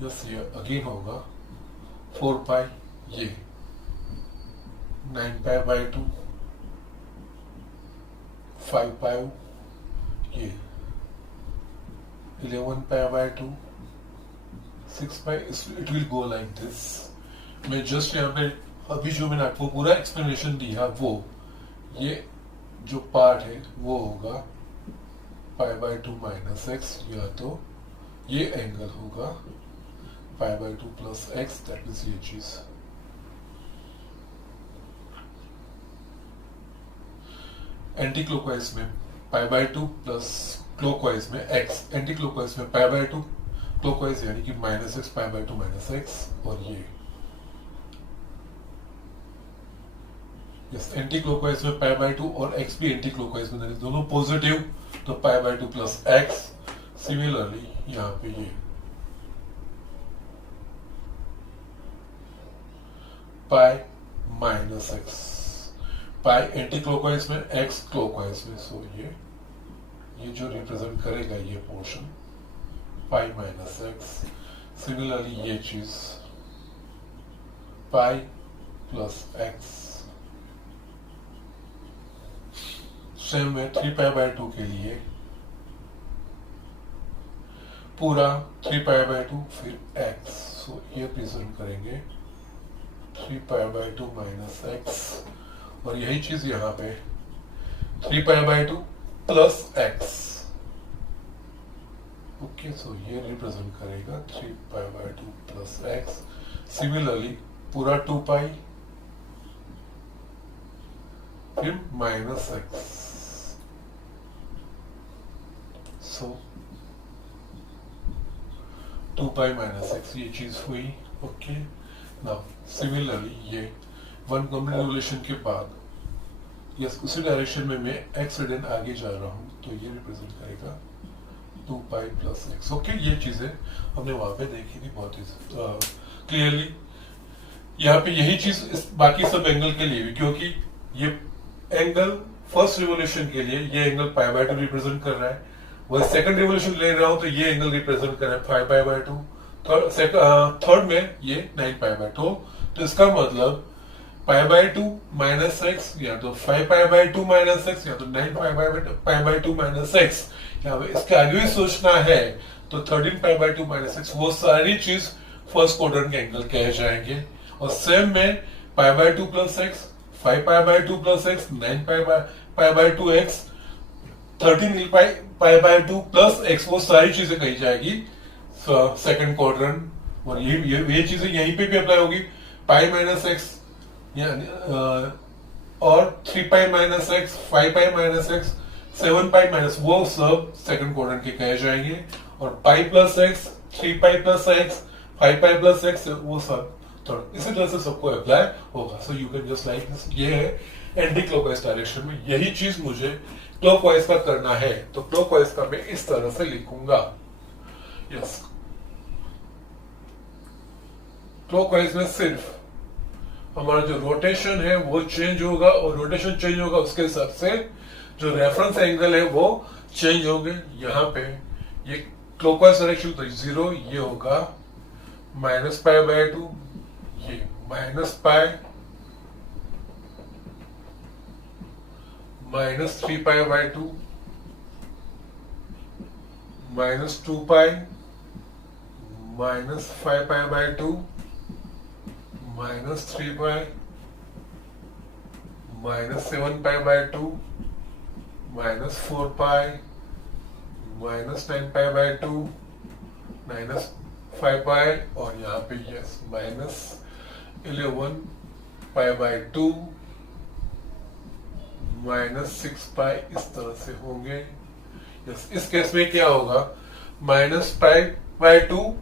यस, ये अगेन होगा 4 पाई, ये 9 पाई बाय 2, 5 पाई, ये 11 पाई by 2, 6 pi, it will go like this. मैं जस्ट यहाँ पे अभी जो मैंने आपको पूरा एक्सप्लेनेशन दिया वो ये जो पार्ट है वो होगा पाई बाय 2 माइनस एक्स, या तो ये एंगल होगा पाई by 2 plus x, that is ये चीज। एंटी क्लॉकवाइज में पाई बाय 2 प्लस क्लॉकवाइज में एक्स, एंटी क्लॉकवाइज में पाई बाय 2, क्लॉकवाइज यानी कि minus x, pi by 2 minus x, और ये यस, एंटी क्लॉकवाइज में पाई बाय 2 और एक्स भी एंटी क्लॉकवाइज में दोनों पॉजिटिव, तो पाई बाय 2 प्लस एक्स। सिमिलरली यहाँ पे ये पाई माइनस एक्स, पाई एंटी क्लॉकवाइज में, एक्स क्लॉकवाइज में, सो ये जो रिप्रेजेंट करेगा ये पोर्शन पाई माइनस एक्स। सिमिलरली ये चीज पाई प्लस एक्स। सेम में 3 पाई बाय 2 के लिए पूरा 3 पाई बाय 2 फिर एक्स, सो ये प्रेजेंट करेंगे 3 पाई बाय 2 माइनस एक्स, और यही चीज यहाँ पे 3 pi by 2 plus x. Okay, so ये रिप्रेजेंट करेगा 3 pi by 2 plus x. Similarly पूरा 2 पाई फिर minus x, so 2 pi minus x, ये चीज हुई। ओके, नाउ सिमिलरली ये वन कंप्लीट रिवोल्यूशन के बाद यस उसी डायरेक्शन में मैं एक्स रिडन आगे जा रहा हूं, तो ये रिप्रेजेंट करेगा 2 पाई प्लस एक्स। ओके, ये चीजें हमने वहां पे देखी थी बहुत ही क्लियरली। यहाँ पे यही चीज बाकी सब एंगल के लिए भी, क्योंकि ये एंगल फर्स्ट रिवोल्यूशन के लिए ये एंगल पाई बाय 2 रिप्रेजेंट कर रहा है, वह सेकंड रिवोल्यूशन ले रहा हूं तो ये एंगल रिप्रेजेंट कर रहा है 5 पाई बाय 2, थर्ड में ये 9 पाई बाय 2। तो इसका मतलब पाई बाय 2 माइनस एक्स, या तो 5 पाई बाय 2 माइनस एक्स, या तो 9 पाई बाय 2 माइनस एक्स। यहाँ पे इसके आगे भी सोचना है तो 13π/2 माइनस एक्स वो सारी चीज फर्स्ट क्वाड्रेंट के एंगल कहे जाएंगे। और सेम में π/2 plus x, 5π/2 plus x, 9π/2 x, 13π/2 plus x वो सारी चीजें कही जाएगी सेकंड क्वाड्रेंट। और ये चीजें यहीं पे भी अप्लाई होगी, पाई माइनस एक्स और 3π minus x, 5π minus x, 7π minus, वो सब सेकंड क्वाड्रेंट के कहे जाएंगे। और pi plus x, 3π plus x, 5π plus x, वो सब थर्ड। इसी तरह से सबको अप्लाई होगा। So you can just like this. ये है एंटी क्लॉकवाइज डायरेक्शन में, यही चीज मुझे क्लॉकवाइज का करना है, तो क्लॉकवाइज का मैं इस तरह से लिखूंगा। यस, क्लॉकवाइज में सिर्फ हमारा जो रोटेशन है वो चेंज होगा, और रोटेशन चेंज होगा उसके हिसाब से जो रेफरेंस एंगल है वो चेंज होंगे। यहाँ पे ये क्लॉकवाइज डायरेक्शन तो 0, ये होगा -π/2, ये -π, -3π/2, -2π, -5π/2, -3π, -7π/2, -4π, -9π/2, -5π, और यहाँ पे यस -11π/2, -6π, इस तरह से होंगे। यस, इस केस में क्या होगा, -π/2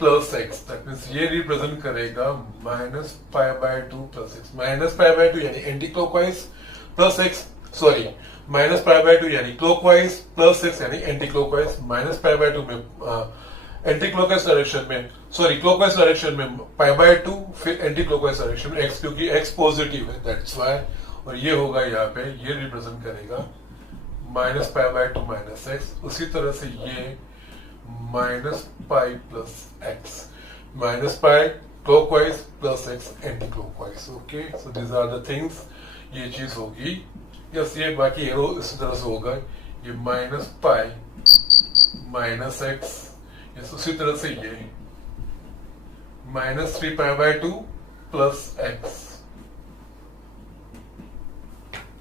प्लस एक्स, दैट मीन्स ये रिप्रेजेंट करेगा -π/2 प्लस एक्स। -π/2 यानी anti clockwise plus x, sorry -π/2 यानी क्लॉकवाइज प्लस एक्स यानी एंटी क्लॉकवाइज। -π/2 में एंटी क्लॉकवाइज डायरेक्शन में, सॉरी क्लॉकवाइज डायरेक्शन में π/2, फिर एंटी क्लॉकवाइज डायरेक्शन में एक्स, क्योंकि एक्स पॉजिटिव है, दैट्स व्हाई। और ये होगा यहाँ पे, ये रिप्रेजेंट करेगा -π/2 माइनस एक्स। उसी तरह से ये -π plus x, -π clockwise plus x anti clockwise. Okay, so these are the things, ये चीज होगी। यस, ये बाकी एरो इसी तरह से होगा, ये -π माइनस एक्स, यस, उसी तरह से ये -3π/2 प्लस एक्स,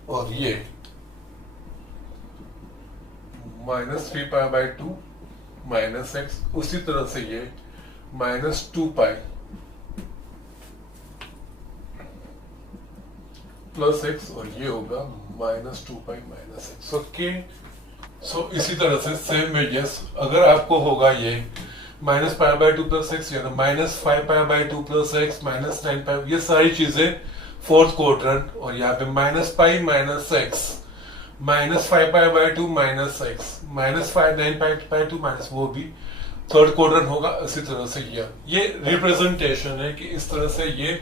और ये -3π/2 माइनस एक्स, उसी तरह से ये -2π प्लस एक्स, और ये होगा -2π माइनस एक्स। ओके, सो इसी तरह से सेम में यस, अगर आपको होगा ये -π/2 प्लस एक्स या -5π/2 प्लस एक्स, -9π, ये सारी चीजें फोर्थ क्वाड्रेंट। और यहाँ पे -π minus x, -5π/2 minus x, -9π/2 minus, वो भी थर्ड क्वाड्रेंट होगा। इसी तरह से ये रिप्रेजेंटेशन है कि इस तरह से ये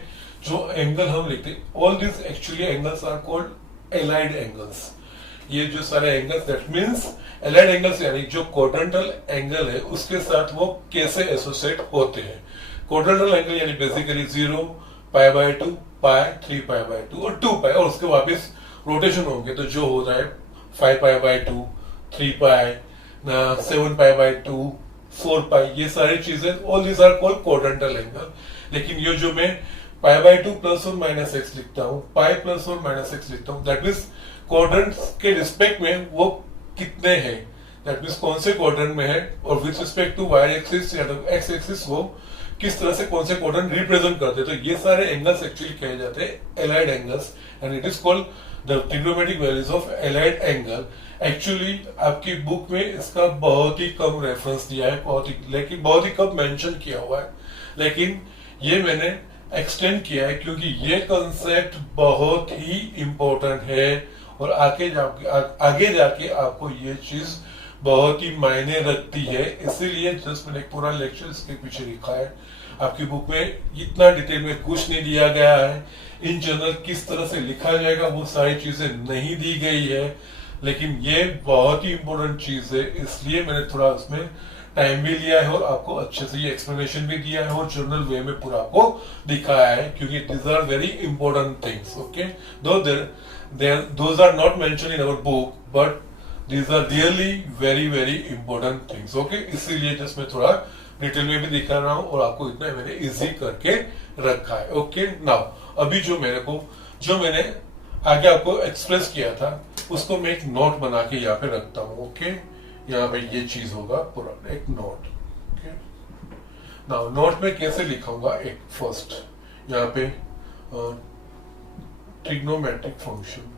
जो एंगल हम लिखते हैं, all this actually angles are called allied angles. ये जो सारे angles, that means allied angles यानी जो क्वाड्रेंटल एंगल है उसके साथ वो कैसे एसोसिएट होते हैं। क्वाड्रेंटल एंगल यानी बेसिकली 0, π/2, π, 3π/2 और 2π, और उसके वापस रोटेशन होंगे, तो जो हो रहा है 5π/2, 3π, 7π/2, 4π, ये सारी चीजें all these are called quadrantal angle. लेकिन ये जो मैं π/2 प्लस और माइनस एक्स लिखता हूँ, पाई प्लस और माइनस एक्स लिखता हूँ, दैट मीन्स क्वाड्रेंट के रिस्पेक्ट में वो कितने हैं, दैट मीन्स कौन से क्वाड्रेंट में है, और with respect to y axis या एक्स एक्सिस वो किस तरह से कौन से क्वाड्रेंट रिप्रेजेंट करते हैं। तो ये सारे एंगल्स एक्चुअली कहे जाते हैं allied angles, and it is called the trigonometric values of allied angle. Actually आपकी बुक में इसका बहुत ही कम रेफरेंस दिया है, बहुत ही कम मेंशन किया हुआ है, लेकिन ये मैंने एक्सटेंड किया है क्योंकि ये कॉन्सेप्ट बहुत ही इंपॉर्टेंट है, और आगे जाके आपको ये चीज बहुत ही मायने रखती है। इसीलिए जस्ट मैंने एक पूरा लेक्चर इसके पीछे लिखा है। आपकी बुक में इतना डिटेल में कुछ नहीं दिया गया है, इन जनरल किस तरह से लिखा जाएगा वो सारी चीजें नहीं दी गई है, लेकिन ये बहुत ही इंपॉर्टेंट चीज है, इसलिए मैंने थोड़ा उसमें टाइम भी लिया है और आपको अच्छे से ये एक्सप्लेनेशन भी दिया है और जर्नल वे में पूरा आपको दिखाया है, क्योंकि these are very important things. Okay, those are not mention in our book, but these are really very very important things. Okay, इसीलिए जस्ट मैं थोड़ा डिटेल में भी दिखा रहा हूं और आपको इतना मैंने इजी करके रखा है। ओके, नाउ अभी जो मैंने आगे आपको एक्सप्रेस किया था उसको मैं एक नोट बना के यहाँ पे रखता हूँ। ओके, यहाँ पे ये चीज होगा पूरा एक नोट। ओके, नाउ नोट में कैसे लिखूंगा, एक फर्स्ट यहाँ पे ट्रिग्नोमेट्रिक फंक्शन,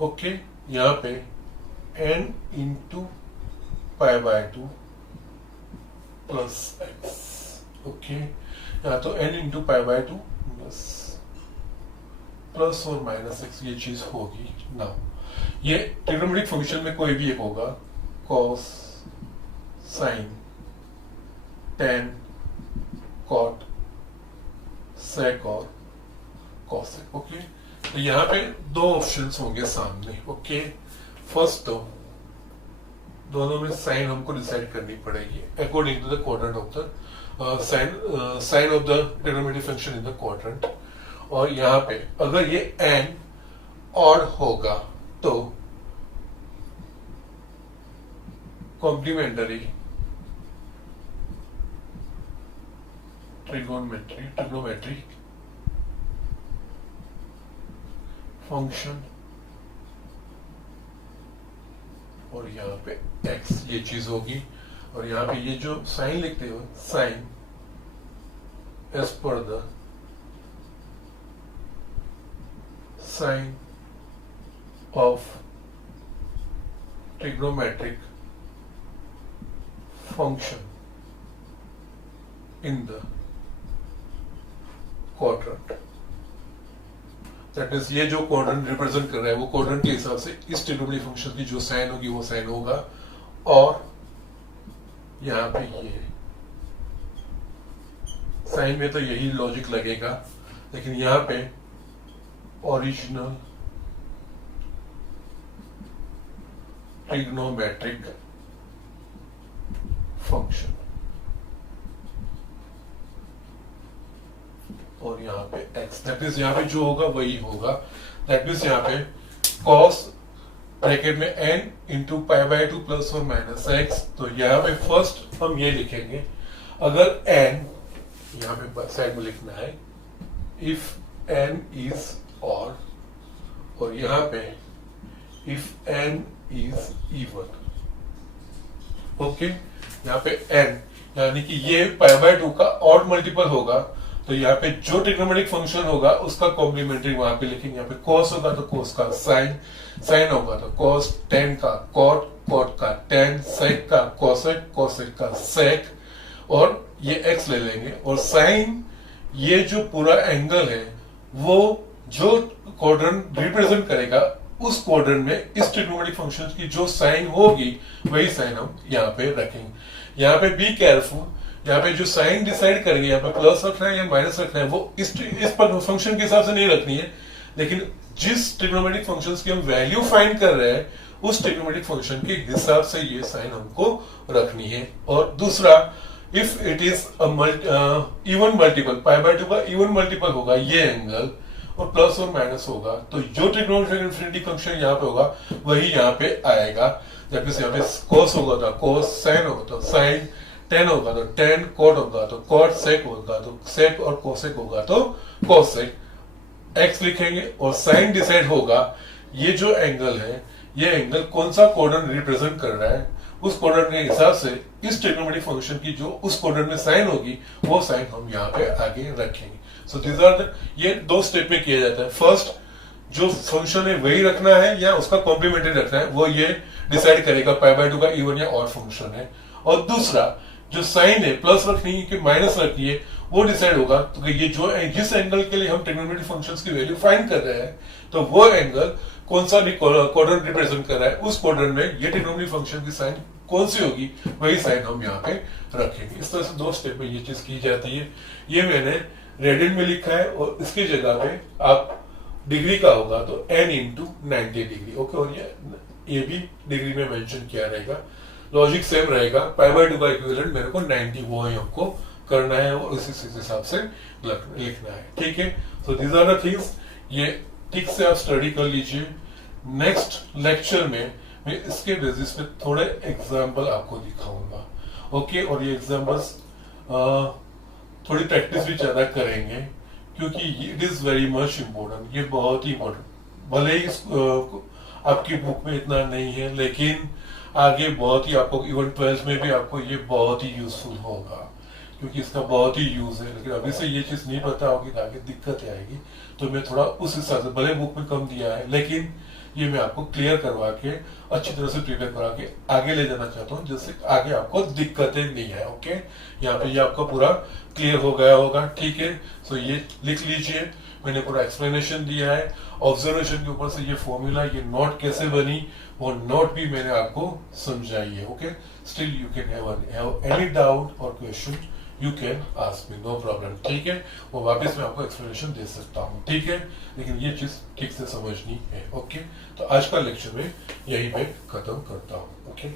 ओके, यहाँ पे n into pi by 2 plus x. ओके, यहाँ तो n into pi by 2 plus और माइनस एक्स ये चीज होगी। ना ये ट्रिग्नोमेट्रिक फंक्शन में कोई भी एक होगा, कॉस, साइन, टेन, कॉट, सेक और कॉसेक। ओके, तो यहाँ पे दो ऑप्शंस होंगे सामने। ओके, फर्स्ट तो दोनों में साइन हमको डिसाइड करनी पड़ेगी according to the quadrant of the sign of the trigonometric function in the quadrant. और यहाँ पे अगर ये n ऑड होगा तो कॉम्प्लीमेंटरी ट्रिग्नोमेट्री फंक्शन और यहाँ पे x ये चीज होगी। और यहाँ पे ये जो साइन लिखते हो, sign as per the sign of trigonometric function in the quadrant. That means ये जो क्वाड्रेंट रिप्रेजेंट कर रहा है वो क्वाड्रेंट के हिसाब से इस ट्रिग्नोमेट्रिक फंक्शन की जो साइन होगी वो साइन होगा। और यहाँ पे ये साइन में तो यही लॉजिक लगेगा, लेकिन यहाँ पे ओरिजिनल ट्रिग्नोमेट्रिक फंक्शन और यहाँ पे x, दैट मीन्स यहाँ पे जो होगा वही होगा। दैट मीन्स यहाँ पे cos ब्रैकेट में n into pi by 2 plus और माइनस x। तो यहाँ पे फर्स्ट हम ये लिखेंगे, अगर n यहाँ पे साइड में लिखना है इफ n इज ऑड, और यहाँ पे if n is even. Okay, यहाँ पे n यानी कि ये पाई बाय 2 का ऑड मल्टीपल होगा, तो यहाँ पे जो ट्रिग्नोमेट्रिक फंक्शन होगा उसका कॉम्प्लीमेंट्री वहां पे लिखेंगे। यहाँ पे cos होगा तो cos का साइन, साइन होगा तो cos, tan का cot, cot का tan, sec का cosec, cosec का sec, और ये x ले लेंगे। और साइन ये जो पूरा एंगल है वो जो क्वाड्रेंट रिप्रेजेंट करेगा उस क्वाड्रेंट में इस ट्रिग्नोमेट्रिक फंक्शन की जो साइन होगी वही साइन हम यहाँ पे रखेंगे। यहाँ पे बी केयरफुल, यहाँ पे जो साइन डिसाइड करेंगे, यहाँ पे प्लस रखना है या माइनस रखना है वो इस फंक्शन के हिसाब से नहीं रखनी है, लेकिन जिस ट्रिग्नोमेट्रिक फंक्शन की हम वैल्यू फाइंड कर रहे हैं उस ट्रिग्नोमेट्रिक फंक्शन के हिसाब से ये साइन हमको रखनी है। और दूसरा, if it is even multiple, pi by 2 का इवन मल्टीपल होगा ये एंगल और प्लस और माइनस होगा, तो जो ट्रिग्नोमेट्रिक इन्फिनिटी फंक्शन यहाँ पे होगा वही यहाँ पे आएगा। जब यहाँ पे cos होगा तो cos, साइन होगा तो साइन, टेन होगा तो टेन, कॉट होगा तो कॉट, सेक होगा तो सेक और कोसेक होगा तो कोसेक। एक्स लिखेंगे और साइन डिसाइड होगा ये जो एंगल है ये एंगल कौन सा क्वाड्रेंट रिप्रेजेंट कर रहा है, उस क्वाड्रेंट के हिसाब से इस ट्रिग्नोमेट्रिक फंक्शन की जो उस क्वाड्रेंट में साइन होगी वो साइन हम यहाँ पे आगे रखेंगे। सो दिस आर द, ये दो स्टेप में किया जाता है। फर्स्ट जो फंक्शन है वही रखना है या उसका कॉम्प्लीमेंट्री रखना है वो ये डिसाइड करेगा पाई बाय 2 का इवन या ऑड फंक्शन है। और दूसरा जो साइन है प्लस रखनी है कि माइनस रखनी है वो डिसाइड होगा, तो ये जो जिस एंगल के लिए हम ट्रिग्नोमेट्रिक फंक्शंस की वैल्यू फाइंड कर रहे हैं तो वो एंगल कौन सा भी क्वाड्रेंट रिप्रेजेंट कर रहा है उस क्वाड्रेंट में ये ट्रिग्नोमेट्रिक फंक्शन की साइन कौन सी होगी वही साइन हम यहाँ पे रखेंगे। इस तरह से दो स्टेप में ये चीज की जाती है। ये मैंने रेडियन में लिखा है और इसकी जगह पे आप डिग्री का होगा तो n इंटू 90 डिग्री। ओके, और ये भी डिग्री में मेंशन किया रहेगा, लॉजिक सेम रहेगा। पाई बाय 2 का इक्विवेलेंट मेरे को 90 वो ही हमको करना है और उसी हिसाब से लिखना है, ठीक है। So these are the things, ये ठीक से आप स्टडी कर लीजिए। नेक्स्ट लेक्चर में मैं इसके बेसिस पे थोड़े एग्जाम्पल आपको दिखाऊंगा, ओके। और ये एग्जाम्पल्स थोड़ी प्रैक्टिस भी ज्यादा करेंगे, क्योंकि it is very much important, ये बहुत ही इम्पोर्टेंट। भले ही आपकी बुक में इतना नहीं है, लेकिन आगे बहुत ही आपको इवन 12th में भी आपको ये बहुत ही यूजफुल होगा, क्योंकि इसका बहुत ही यूज है। लेकिन अभी से ये चीज नहीं पता होगी तो आगे दिक्कत आएगी। तो मैं थोड़ा उस हिसाब से, भले बुक में कम दिया है, लेकिन ये मैं आपको क्लियर करवा के अच्छी तरह से प्रिपेयर करा के आगे ले जाना चाहता हूँ, जिससे आगे आपको दिक्कतें नहीं है, ओके। यहाँ पे ये आपका पूरा क्लियर हो गया होगा, ठीक है। सो ये लिख लीजिए, मैंने पूरा एक्सप्लेनेशन दिया है। ऑब्जर्वेशन के ऊपर से ये फॉर्मूला, ये नोट कैसे बनी, वो नोट भी मैंने आपको समझाई है, okay. Still you can have any doubt और question, you can ask me, no problem, ठीक है। वो वापस मैं आपको एक्सप्लेनेशन दे सकता हूँ, ठीक है। लेकिन ये चीज ठीक से समझनी है, ओके। तो आज का लेक्चर में यहीं पे खत्म करता हूँ, ओके।